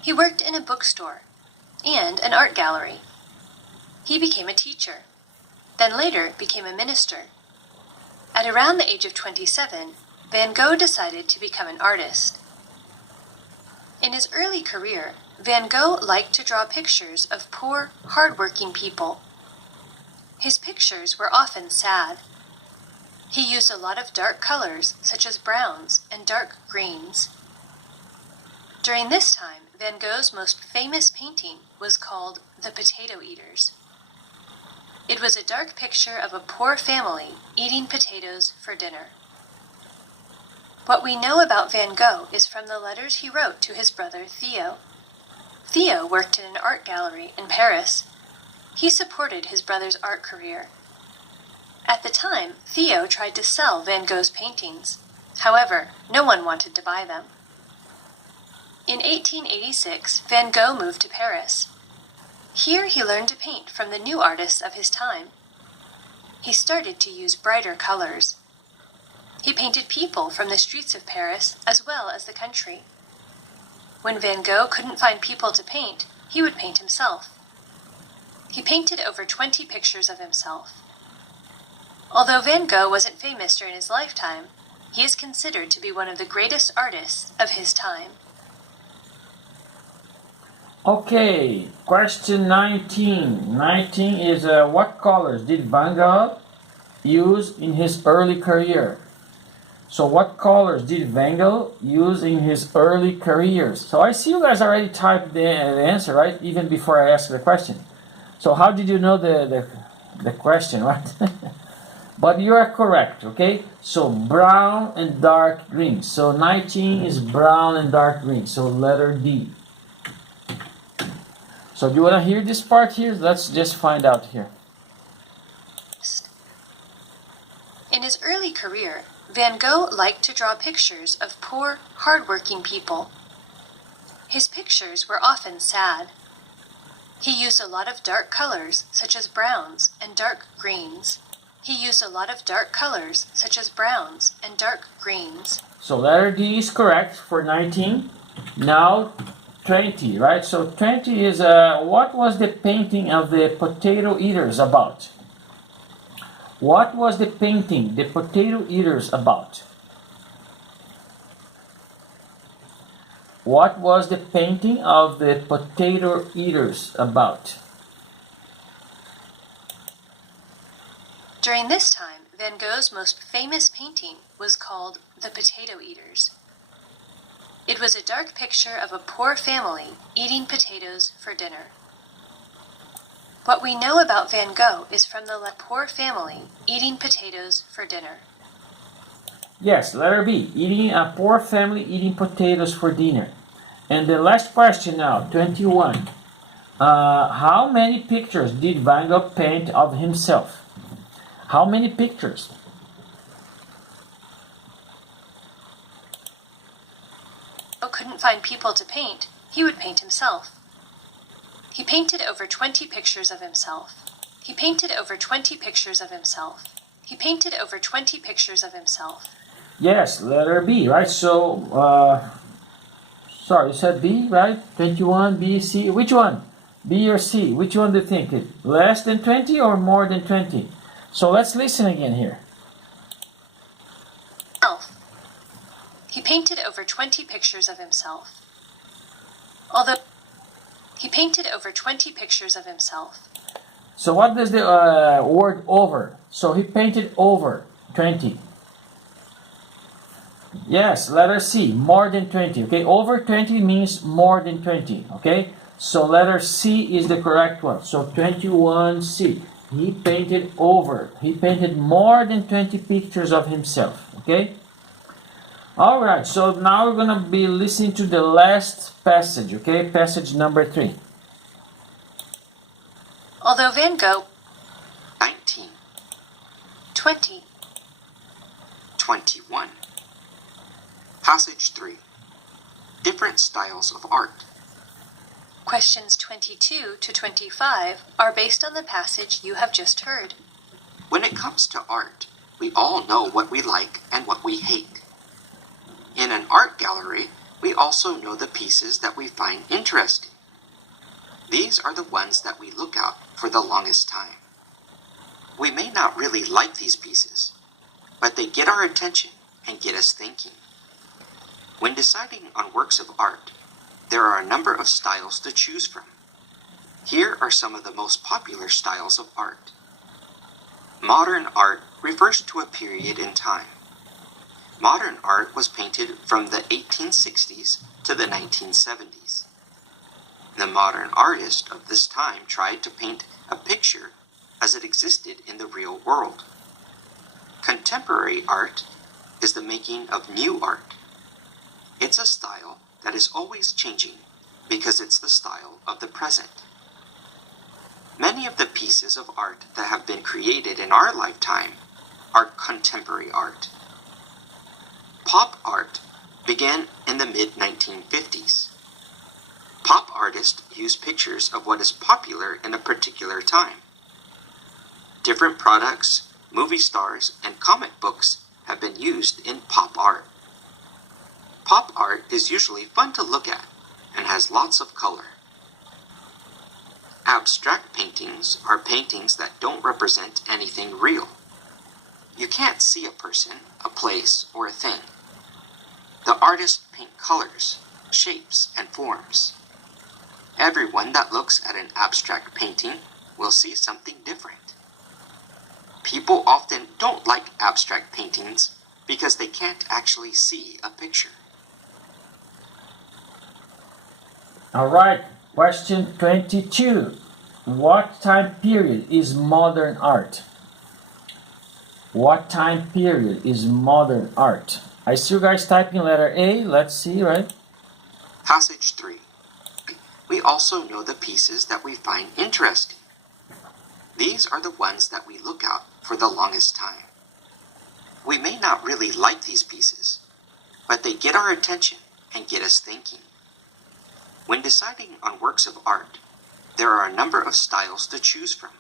He worked in a bookstore and an art gallery. He became a teacher, then later became a minister. At around the age of 27, Van Gogh decided to become an artist. In his early career, Van Gogh liked to draw pictures of poor, hard-working people. His pictures were often sad. He used a lot of dark colors, such as browns and dark greens. During this time, Van Gogh's most famous painting was called The Potato Eaters. It was a dark picture of a poor family eating potatoes for dinner. What we know about Van Gogh is from the letters he wrote to his brother Theo. Theo worked in an art gallery in Paris. He supported his brother's art career. At the time, Theo tried to sell Van Gogh's paintings. However, no one wanted to buy them. In 1886, Van Gogh moved to Paris. Here he learned to paint from the new artists of his time. He started to use brighter colors. He painted people from the streets of Paris as well as the country. When Van Gogh couldn't find people to paint, he would paint himself. He painted over 20 pictures of himself. Although Van Gogh wasn't famous during his lifetime, he is considered to be one of the greatest artists of his time. Okay, question 19. 19 is what colors did Van Gogh use in his early career? So what colors did Van Gogh use in his early careers? So I see you guys already typed the answer, right? Even before I asked the question. So how did you know the question, right? But you are correct, okay? So brown and dark green. So 19 is brown and dark green. So letter D. So do you want to hear this part here? Let's just find out here. In his early career, Van Gogh liked to draw pictures of poor, hard-working people. His pictures were often sad. He used a lot of dark colors, such as browns and dark greens. So letter D is correct for 19. Now 20, right? So 20 is what was the painting of the potato eaters about? What was the painting, the potato eaters about? What was the painting of the potato eaters about? During this time, Van Gogh's most famous painting was called The Potato Eaters. It was a dark picture of a poor family eating potatoes for dinner. What we know about Van Gogh is from the poor family eating potatoes for dinner. Yes, letter B, eating a poor family eating potatoes for dinner. And the last question now, 21. How many pictures did Van Gogh paint of himself? How many pictures? Van Gogh couldn't find people to paint, he would paint himself. He painted over 20 pictures of himself. He painted over 20 pictures of himself. He painted over 20 pictures of himself. Yes, letter B, right? So, sorry, you said B, right? 21, B, C. Which one? B or C? Which one do you think? Less than 20 or more than 20? So let's listen again here. He painted over 20 pictures of himself. Although he painted over 20 pictures of himself. So what does the word over? So he painted over 20. Yes, letter C, more than 20. Okay, over 20 means more than 20. Okay, so letter C is the correct one. So 21C. He painted over. He painted more than 20 pictures of himself. Okay. All right. So now we're gonna be listening to the last passage. Okay, passage number 3. Although Van Gogh 19, 20. 21. Passage 3. Different styles of art. Questions 22 to 25 are based on the passage you have just heard. When it comes to art, we all know what we like and what we hate. In an art gallery, we also know the pieces that we find interesting. These are the ones that we look at for the longest time. We may not really like these pieces, but they get our attention and get us thinking. When deciding on works of art, there are a number of styles to choose from. Here are some of the most popular styles of art. Modern art refers to a period in time. Modern art was painted from the 1860s to the 1970s. The modern artist of this time tried to paint a picture as it existed in the real world. Contemporary art is the making of new art. It's a style that is always changing because it's the style of the present. Many of the pieces of art that have been created in our lifetime are contemporary art. Pop art began in the mid-1950s. Pop artists use pictures of what is popular in a particular time. Different products, movie stars, and comic books have been used in pop art. Pop art is usually fun to look at and has lots of color. Abstract paintings are paintings that don't represent anything real. You can't see a person, a place, or a thing. The artists paint colors, shapes, and forms. Everyone that looks at an abstract painting will see something different. People often don't like abstract paintings because they can't actually see a picture. All right, question 22. What time period is modern art? What time period is modern art? I see you guys typing letter A. Let's see, right? Passage 3. We also know the pieces that we find interesting. These are the ones that we look at for the longest time. We may not really like these pieces, but they get our attention and get us thinking. When deciding on works of art, there are a number of styles to choose from.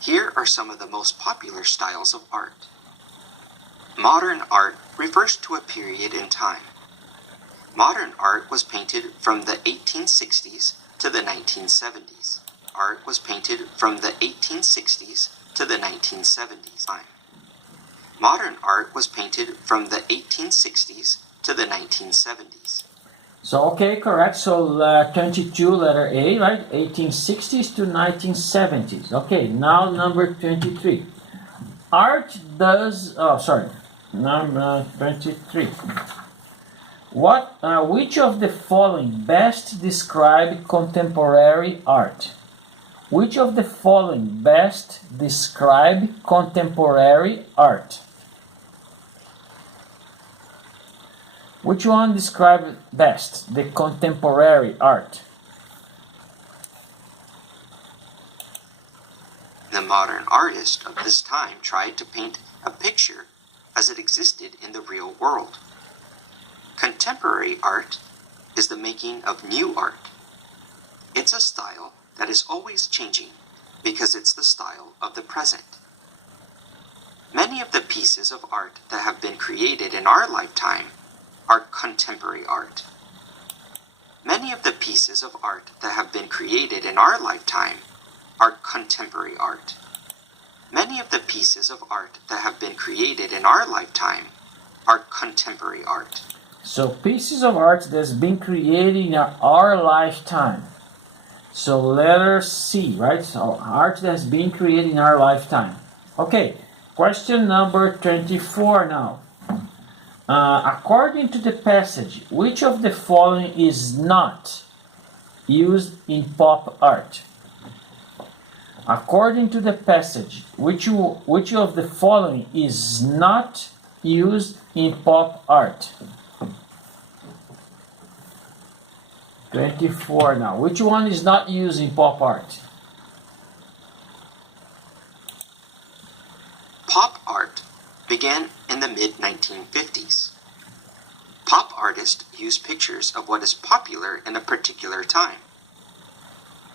Here are some of the most popular styles of art. Modern art refers to a period in time. Modern art was painted from the 1860s to the 1970s. Art was painted from the 1860s to the 1970s. Modern art was painted from the 1860s to the 1970s. So, okay, correct. So, 22, letter A, right? 1860s to 1970s. Okay, now number 23. Number 23. Which of the following best describe contemporary art? Which of the following best describe contemporary art? Which one describes best the contemporary art? The modern artist of this time tried to paint a picture as it existed in the real world. Contemporary art is the making of new art. It's a style that is always changing because it's the style of the present. Many of the pieces of art that have been created in our lifetime are contemporary art. Many of the pieces of art that have been created in our lifetime are contemporary art. Many of the pieces of art that have been created in our lifetime are contemporary art. So pieces of art that's been created in our lifetime. So letter C, right? So art that's been created in our lifetime. Okay, question number 24 now. According to the passage, which of the following is not used in pop art? According to the passage, which of the following is not used in pop art? 24 now. Which one is not used in pop art? Pop art began in the mid-1950s. Pop artists use pictures of what is popular in a particular time.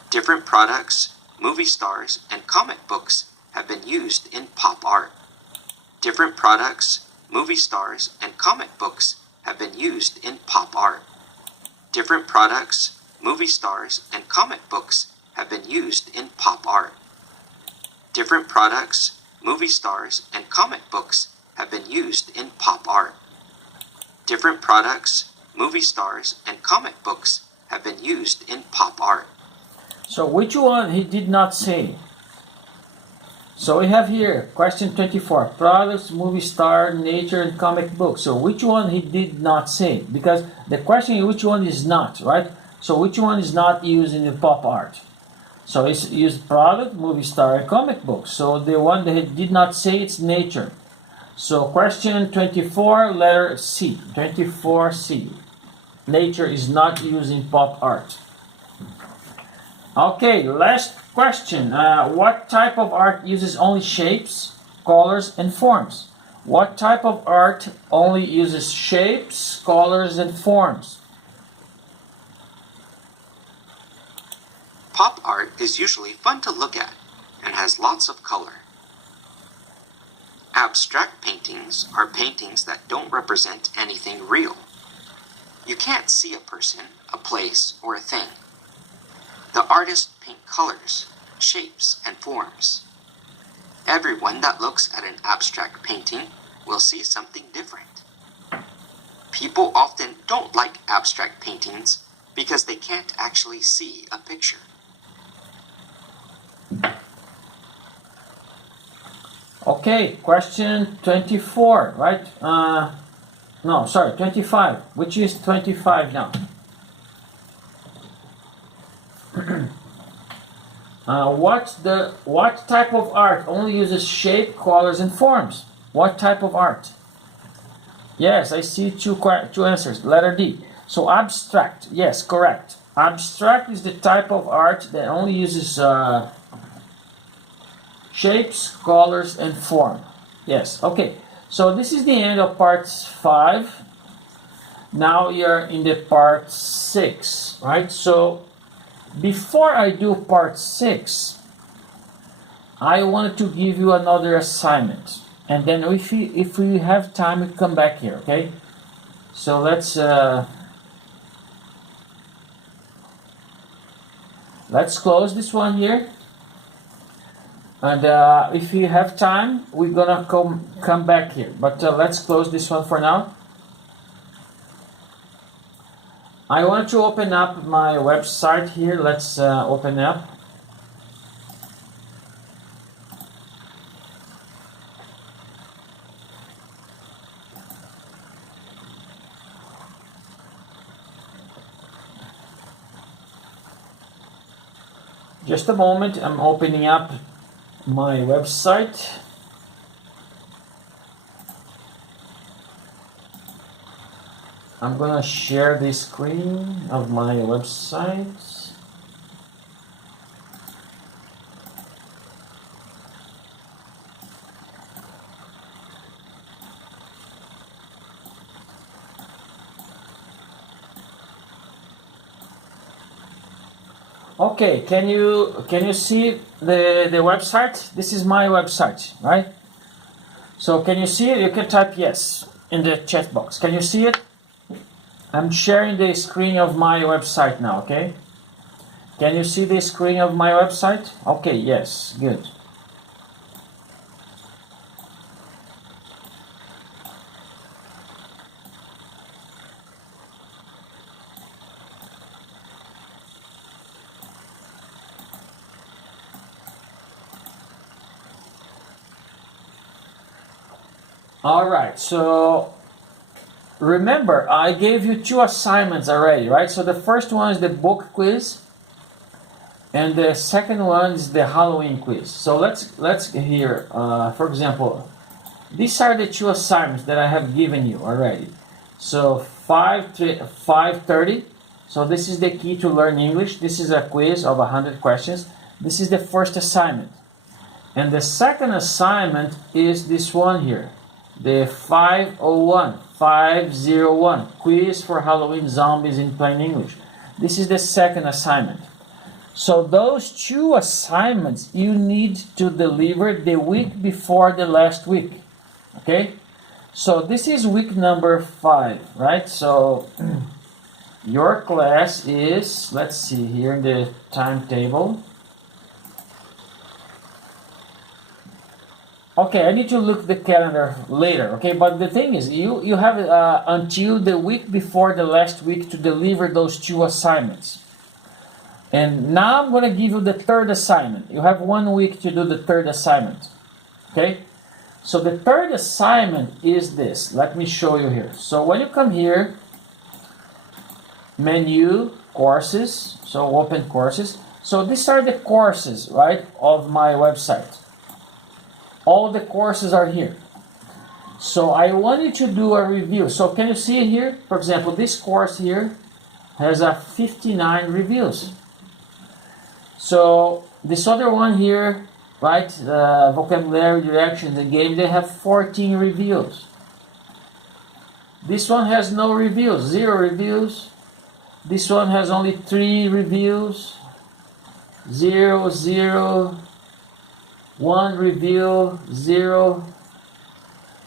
Different products, movie stars, and comic books have been used in pop art. Different products, movie stars, and comic books have been used in pop art. Different products, movie stars, and comic books have been used in pop art. Different products, movie stars, and comic books have been used in pop art. Different products, movie stars, and comic books have been used in pop art. So which one he did not say? So we have here, question 24, products, movie star, nature, and comic book. So which one he did not say? Because the question is which one is not, right? So which one is not used in the pop art? So it's used product, movie star, and comic book. So the one that did not say it's nature. So question 24, letter C. 24C. Nature is not used in pop art. Okay, last question. What type of art uses only shapes, colors, and forms? What type of art only uses shapes, colors, and forms? Pop art is usually fun to look at and has lots of color. Abstract paintings are paintings that don't represent anything real. You can't see a person, a place, or a thing. The artists paint colors, shapes, and forms. Everyone that looks at an abstract painting will see something different. People often don't like abstract paintings because they can't actually see a picture. Okay, question 24, right? No, sorry, 25. Which is 25 now? What type of art only uses shape, colors, and forms? What type of art? Yes, I see two answers. Letter D. So abstract. Yes, correct. Abstract is the type of art that only uses shapes, colors, and form. Yes, okay. So this is the end of part 5. Now you're in the part 6, right? So before I do part 6, I wanted to give you another assignment. And then if we have time, we come back here, okay? So let's close this one here. And if you have time, we're gonna come back here. But let's close this one for now. I want to open up my website here. Let's open up. Just a moment, I'm opening up my website. I'm gonna share the screen of my website. Okay, can you see the website? This is my website, right? So can you see it? You can type yes in the chat box. Can you see it? I'm sharing the screen of my website now, okay? Can you see the screen of my website? Okay, yes, good. All right, so remember, I gave you 2 assignments already, right? So the first one is the book quiz, and the second one is the Halloween quiz. So let's here, for example, these are the 2 assignments that I have given you already. So 5:30. So this is the key to learn English. This is a quiz of 100 questions. This is the first assignment, and the second assignment is this one here. The 501 quiz for Halloween zombies in plain English. This is the second assignment. So those 2 assignments you need to deliver the week before the last week. Okay? So this is week number 5, right? So your class is, let's see here in the timetable. Okay, I need to look the calendar later, okay? But the thing is, you have until the week before the last week to deliver those 2 assignments. And now I'm going to give you the 3rd assignment. You have 1 week to do the 3rd assignment, okay? So the 3rd assignment is this. Let me show you here. So when you come here, menu, courses. So open courses. So these are the courses, right, of my website. All the courses are here. So I wanted to do a review. So can you see it here? For example, this course here has a 59 reviews. So this other one here, right, vocabulary, directions, and game, they have 14 reviews. This one has no reviews, 0 reviews. This one has only 3 reviews, 0, 0, 1 review, 0.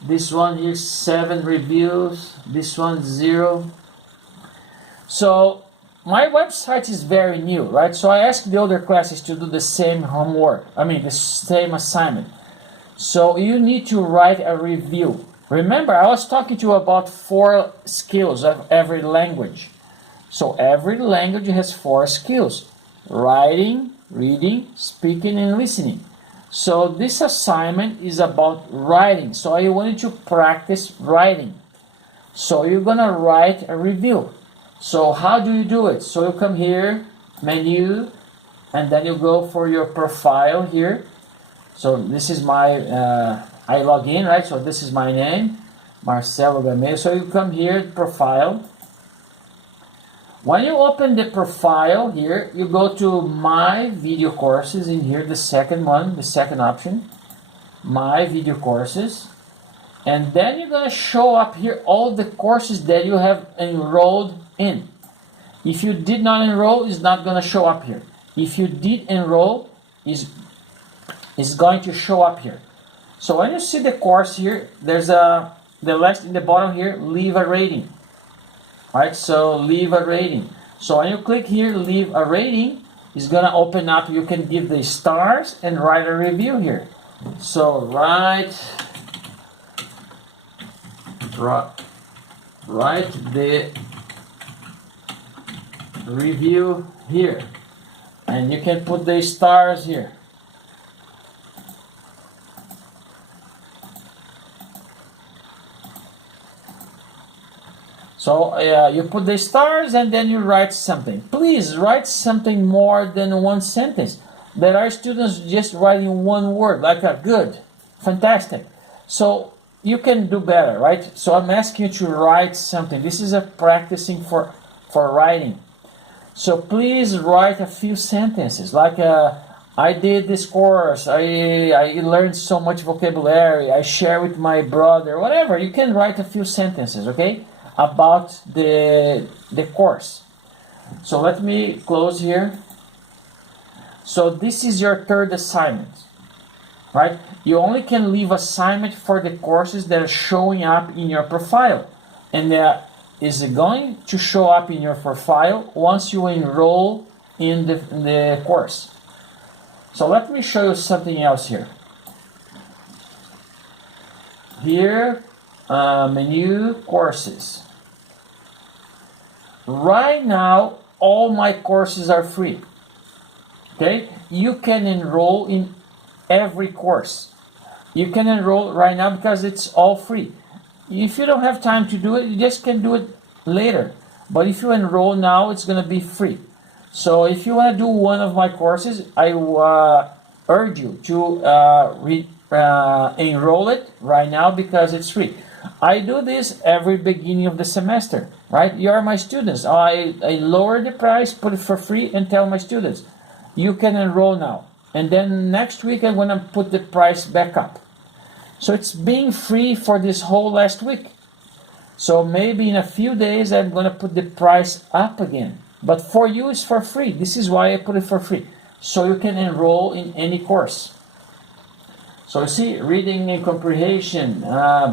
This one here, 7 reviews. This one, 0. So my website is very new, right? So I asked the other classes to do the same homework. The same assignment. So you need to write a review. Remember, I was talking to you about 4 skills of every language. So every language has 4 skills: writing, reading, speaking, and listening. So this assignment is about writing. So I wanted to practice writing. So you're gonna write a review. So how do you do it? So you come here, menu, and then you go for your profile here. So this is my, I log in, right? So this is my name, Marcelo Gameiro. So you come here, profile. When you open the profile here, you go to my video courses in here, the second one, the second option, my video courses. And then you're going to show up here all the courses that you have enrolled in. If you did not enroll, it's not going to show up here. If you did enroll, it's going to show up here. So when you see the course here, there's the last in the bottom here, leave a rating. Alright, so leave a rating. So when you click here, leave a rating, it's going to open up. You can give the stars and write a review here. So write the review here, and you can put the stars here. So you put the stars and then you write something. Please write something more than one sentence. There are students just writing one word, like a good, fantastic. So you can do better, right? So I'm asking you to write something. This is a practicing for writing. So please write a few sentences, like I did this course, I learned so much vocabulary, I share with my brother, whatever. You can write a few sentences, okay, about the course. So let me close here. So this is your third assignment, right? You only can leave assignment for the courses that are showing up in your profile, and that is going to show up in your profile once you enroll in the course. So let me show you something else here. Here, menu, courses. Right now, all my courses are free. Okay, you can enroll in every course. You can enroll right now because it's all free. If you don't have time to do it, you just can do it later. But if you enroll now, it's going to be free. So if you want to do one of my courses, I urge you to enroll it right now because it's free. I do this every beginning of the semester, right? You are my students. I lower the price, put it for free, and tell my students, you can enroll now. And then next week, I'm going to put the price back up. So it's being free for this whole last week. So maybe in a few days, I'm going to put the price up again. But for you, it's for free. This is why I put it for free. So you can enroll in any course. So you see, reading and comprehension,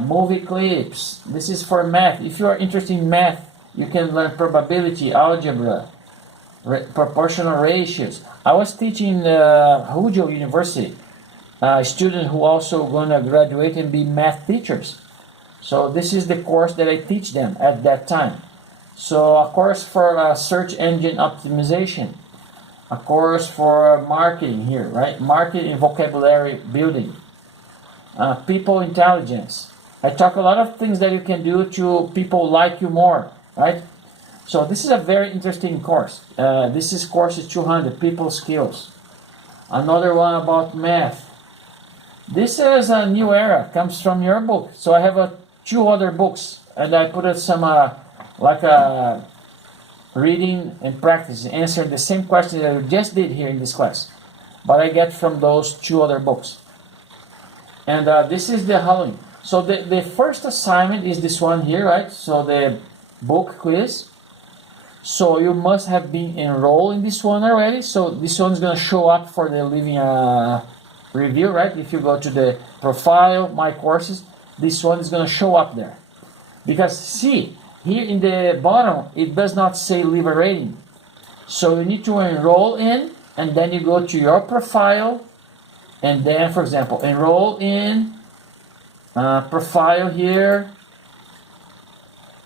movie clips. This is for math. If you are interested in math, you can learn probability, algebra, proportional ratios. I was teaching Hujio University, a student who also going to graduate and be math teachers. So this is the course that I teach them at that time. So a course for search engine optimization, a course for marketing here, right? Marketing and vocabulary building, people intelligence. I talk a lot of things that you can do to people like you more, right? So this is a very interesting course. This is course 200, people skills. Another one about math. This is a new era, comes from your book. So I have two other books, and I put some reading and practice, answering the same question that I just did here in this class, but I get from those two other books. And this is the Halloween. So the first assignment is this one here, right? So the book quiz. So you must have been enrolled in this one already. So this one's going to show up for the living review, right? If you go to the profile, my courses, this one is going to show up there. Because see, here in the bottom, it does not say leave a rating. So you need to enroll in, and then you go to your profile, and then, for example, enroll in profile here,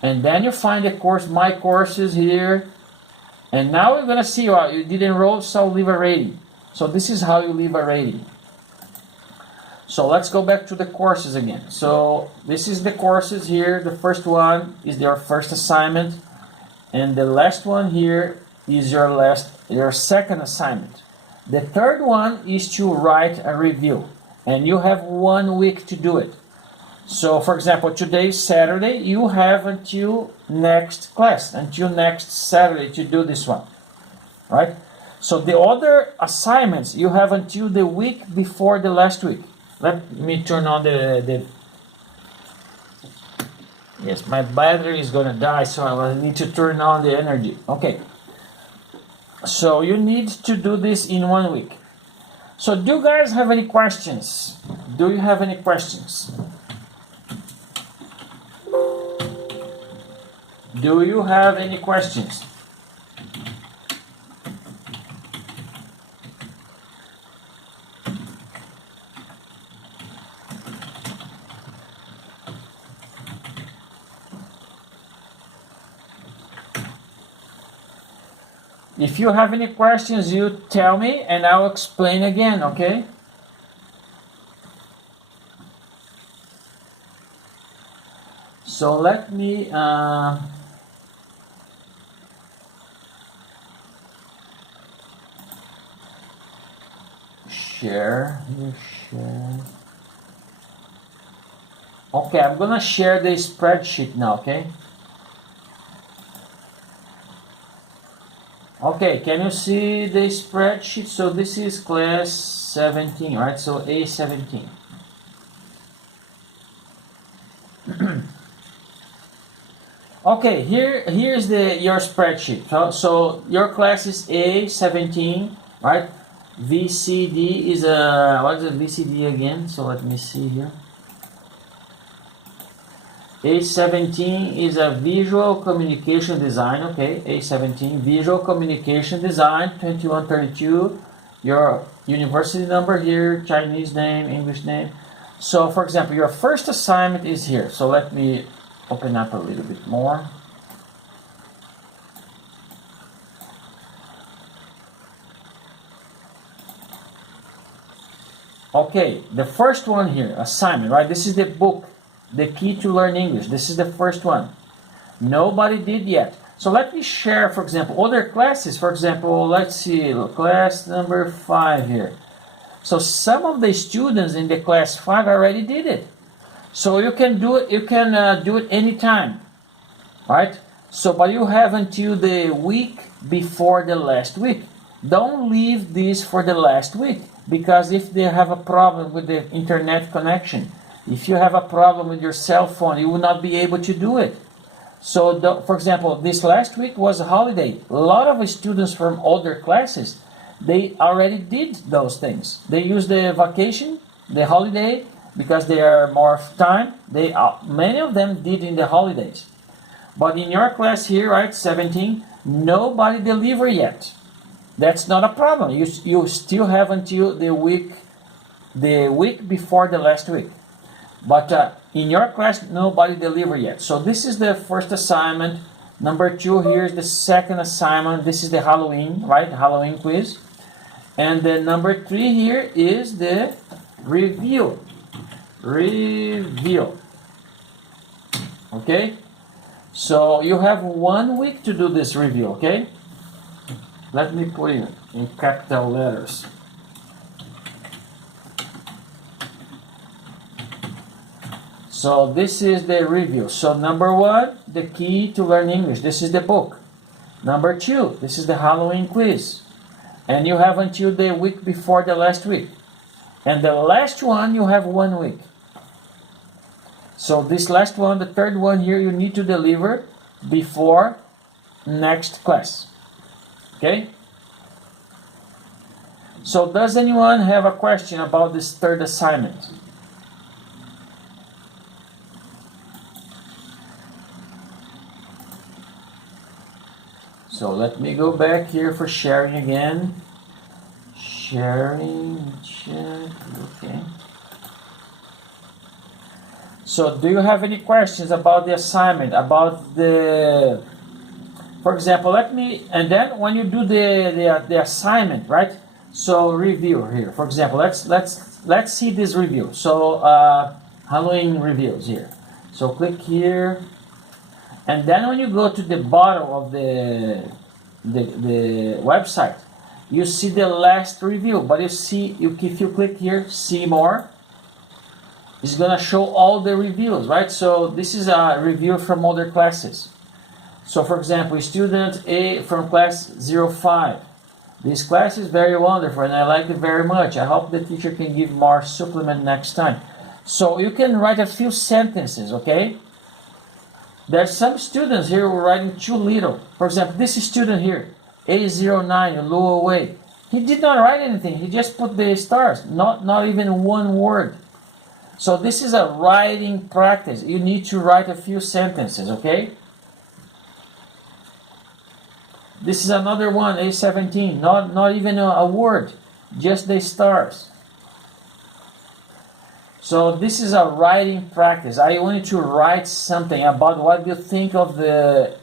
and then you find the course, my courses here, and now we're going to see, you did enroll, so leave a rating. So this is how you leave a rating. So let's go back to the courses again. So this is the courses here. The first one is your first assignment, and the last one here is your second assignment. The third one is to write a review, and you have 1 week to do it. So for example, today is Saturday, you have until next class, until next Saturday to do this one, right? So the other assignments, you have until the week before the last week. Let me turn on the yes, my battery is gonna die, so I need to turn on the energy. Okay. So you need to do this in 1 week. So do you guys have any questions? Do you have any questions? Do you have any questions? If you have any questions, you tell me and I'll explain again, okay? So let me share. Okay, I'm gonna share the spreadsheet now, okay? Okay, can you see the spreadsheet? So this is class 17, right? So A17. Okay, here's your spreadsheet. So your class is A17, right? VCD is what is the VCD again? So let me see here. A17 is a visual communication design, okay? A17, visual communication design, 2132. Your university number here, Chinese name, English name. So for example, your first assignment is here. So let me open up a little bit more. Okay, the first one here, assignment, right? This is the book, The Key to Learn English. This is the first one. Nobody did yet. So let me share, for example, other classes. For example, let's see, class number 5 here. So some of the students in the class 5 already did it. So you can do it. You can do it anytime, right? So, but you have until the week before the last week. Don't leave this for the last week, because if they have a problem with the internet connection, if you have a problem with your cell phone, you will not be able to do it. So, for example, this last week was a holiday. A lot of students from other classes, they already did those things. They used the vacation, the holiday, because they are more time. Many of them did in the holidays. But in your class here, right, 17, nobody delivered yet. That's not a problem. You still have until the week before the last week. But in your class, nobody delivered yet. So this is the first assignment. Number 2, here's the second assignment. This is the Halloween, right? Halloween quiz. And the number 3 here is the review. Okay? So you have 1 week to do this review, okay? Let me put it in capital letters. So this is the review. So number 1, the key to learn English. This is the book. Number 2, this is the Halloween quiz. And you have until the week before the last week. And the last one, you have 1 week. So this last one, the third one here, you need to deliver before next class. Okay? So does anyone have a question about this third assignment? So let me go back here for sharing again. Sharing, check, okay. So do you have any questions about the assignment, about the, for example, and then when you do the assignment, right? So review here, for example, let's see this review. So Halloween reviews here. So click here, and then when you go to the bottom of the website, you see the last review. But if you click here, see more, it's gonna show all the reviews, right? So this is a review from other classes. So for example, student A from class 05. This class is very wonderful and I like it very much. I hope the teacher can give more supplement next time. So you can write a few sentences, okay? There's some students here who are writing too little. For example, this student here, A09, Luo Wei. He did not write anything. He just put the stars, not even one word. So this is a writing practice. You need to write a few sentences, okay? This is another one, A17, not even a word, just the stars. So this is a writing practice. I want you to write something about what you think of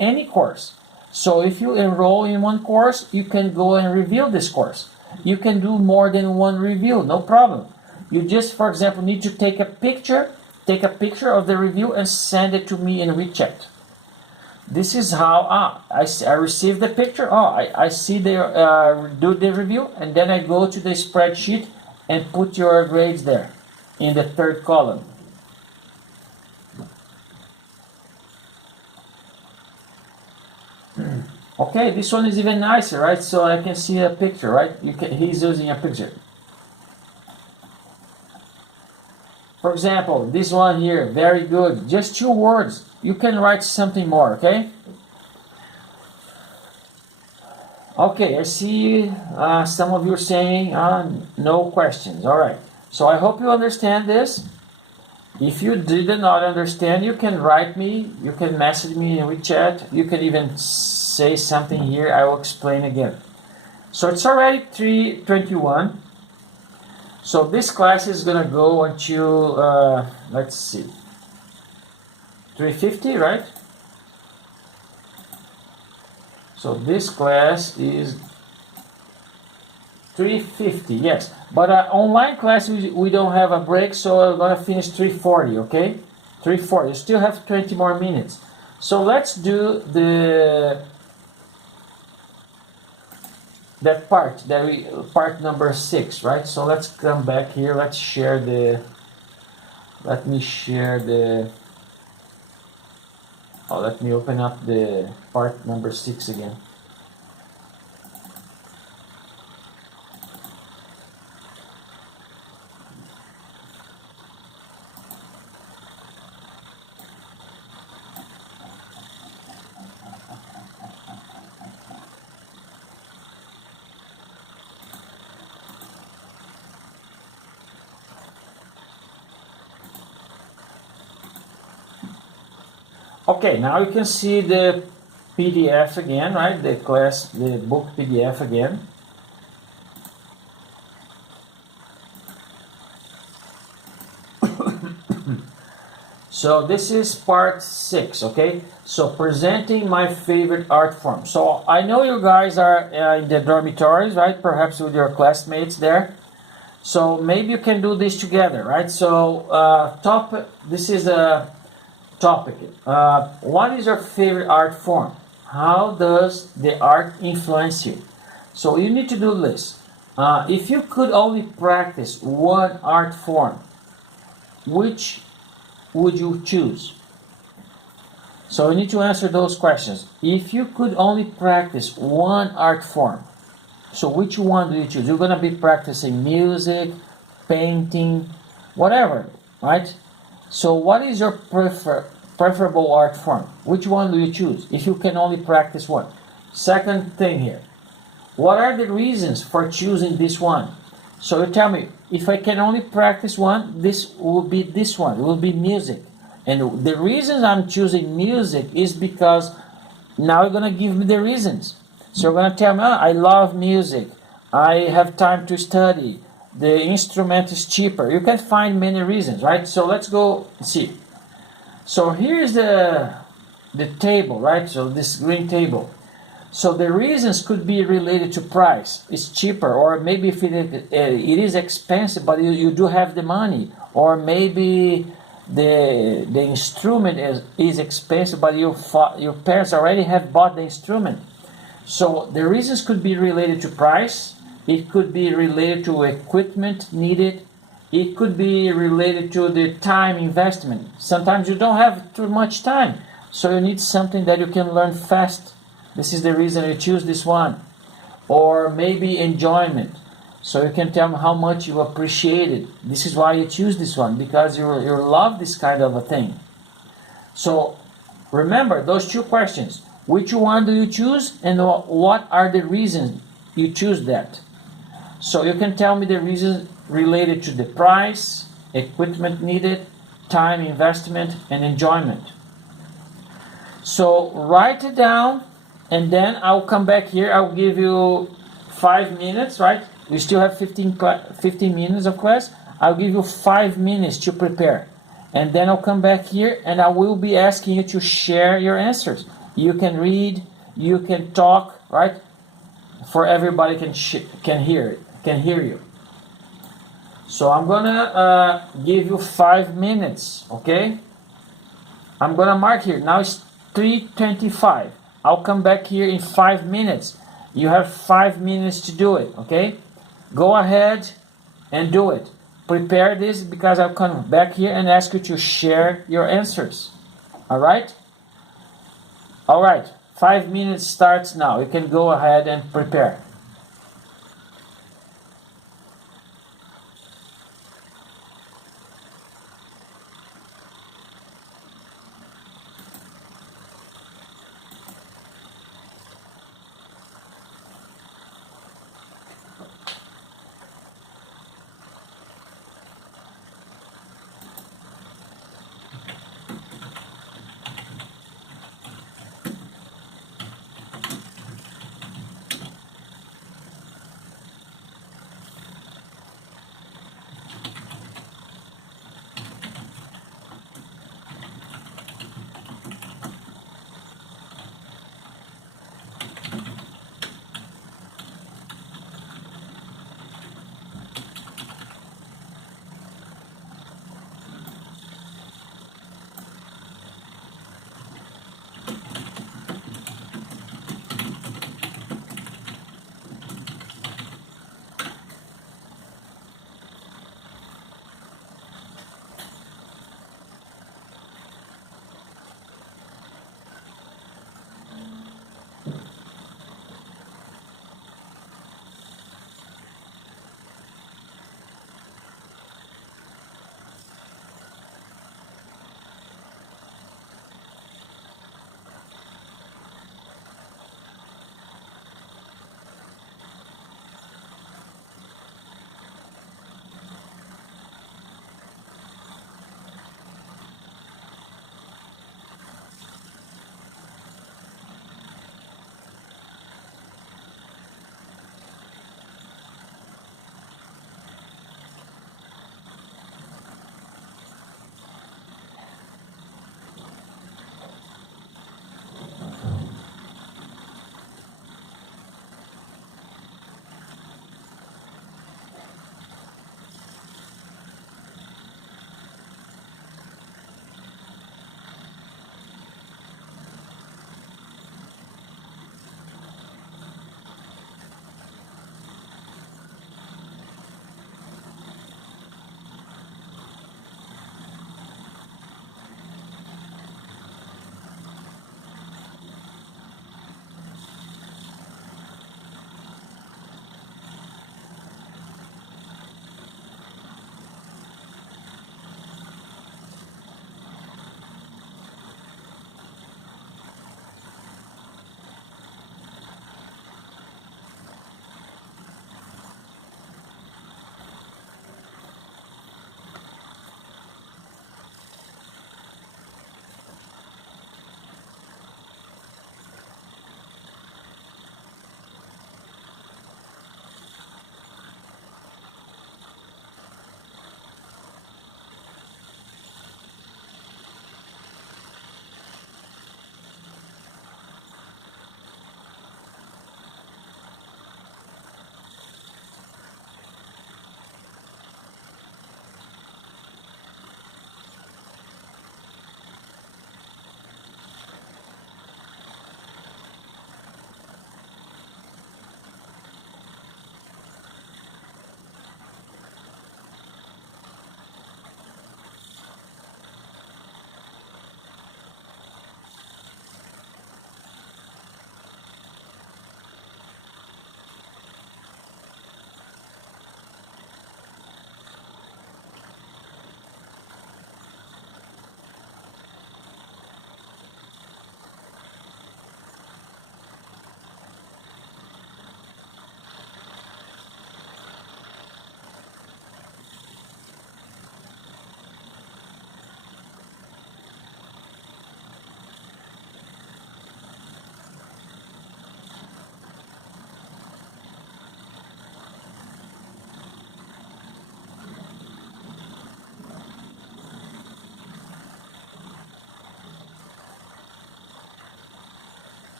any course. So if you enroll in one course, you can go and review this course. You can do more than one review, no problem. You just, for example, need to take a picture of the review and send it to me in WeChat. This is how I receive the picture. I see do the review, and then I go to the spreadsheet and put your grades there in the third column. Okay, this one is even nicer, right? So I can see a picture, right? He's using a picture. For example, this one here, very good. Just 2 words. You can write something more, okay? Okay, I see some of you saying no questions. All right. So I hope you understand this. If you did not understand, you can write me. You can message me in WeChat. You can even say something here. I will explain again. So it's already 3:21. So this class is going to go until, let's see, 3:50, right? So this class is 3:50, yes. But online class, we don't have a break, so I'm going to finish 3:40, okay? 3:40, you still have 20 more minutes. So let's do that part, part number 6, right? So let's come back here, let me open up the part number 6 again. Okay, now you can see the PDF again, right? The book PDF again. So this is part 6, okay? So presenting my favorite art form. So I know you guys are in the dormitories, right? Perhaps with your classmates there. So maybe you can do this together, right? So this is topic. What is your favorite art form? How does the art influence you? So you need to do this. If you could only practice one art form, which would you choose? So you need to answer those questions. If you could only practice one art form, so which one do you choose? You're going to be practicing music, painting, whatever, right? So what is your preferable art form? Which one do you choose if you can only practice one? Second thing here, what are the reasons for choosing this one? So you tell me, if I can only practice one, this will be this one, it will be music. And the reasons I'm choosing music is because now you're going to give me the reasons. So you're going to tell me, I love music, I have time to study, the instrument is cheaper. You can find many reasons, right? So let's go see. So here's the table, right? So this green table. So the reasons could be related to price. It's cheaper, or maybe if it is expensive, but you do have the money, or maybe the instrument is expensive, but your parents already have bought the instrument. So the reasons could be related to price. It could be related to equipment needed. It could be related to the time investment. Sometimes you don't have too much time, so you need something that you can learn fast. This is the reason you choose this one. Or maybe enjoyment. So you can tell me how much you appreciate it. This is why you choose this one, because you love this kind of a thing. So remember those two questions. Which one do you choose, and what are the reasons you choose that? So you can tell me the reasons related to the price, equipment needed, time investment, and enjoyment. So write it down, and then I'll come back here. I'll give you 5 minutes, right? We still have 15 minutes of class. I'll give you 5 minutes to prepare. And then I'll come back here, and I will be asking you to share your answers. You can read, you can talk, right? For everybody can hear you. So I'm gonna give you 5 minutes, okay? I'm gonna mark here. Now it's 3:25. I'll come back here in 5 minutes. You have 5 minutes to do it, okay? Go ahead and do it. Prepare this, because I'll come back here and ask you to share your answers. All right? All right. 5 minutes starts now. You can go ahead and prepare.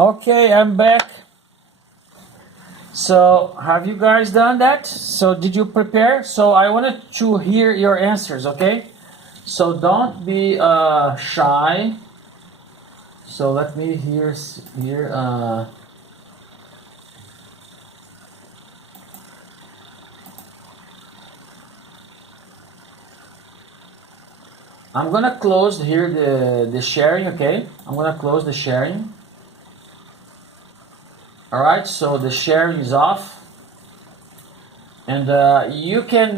Okay, I'm back. So, have you guys done that? So, did you prepare? So, I wanted to hear your answers, okay? So, don't be shy. So, let me hear here. I'm gonna close here the sharing, okay? I'm gonna close the sharing. Alright, so the sharing is off. And you can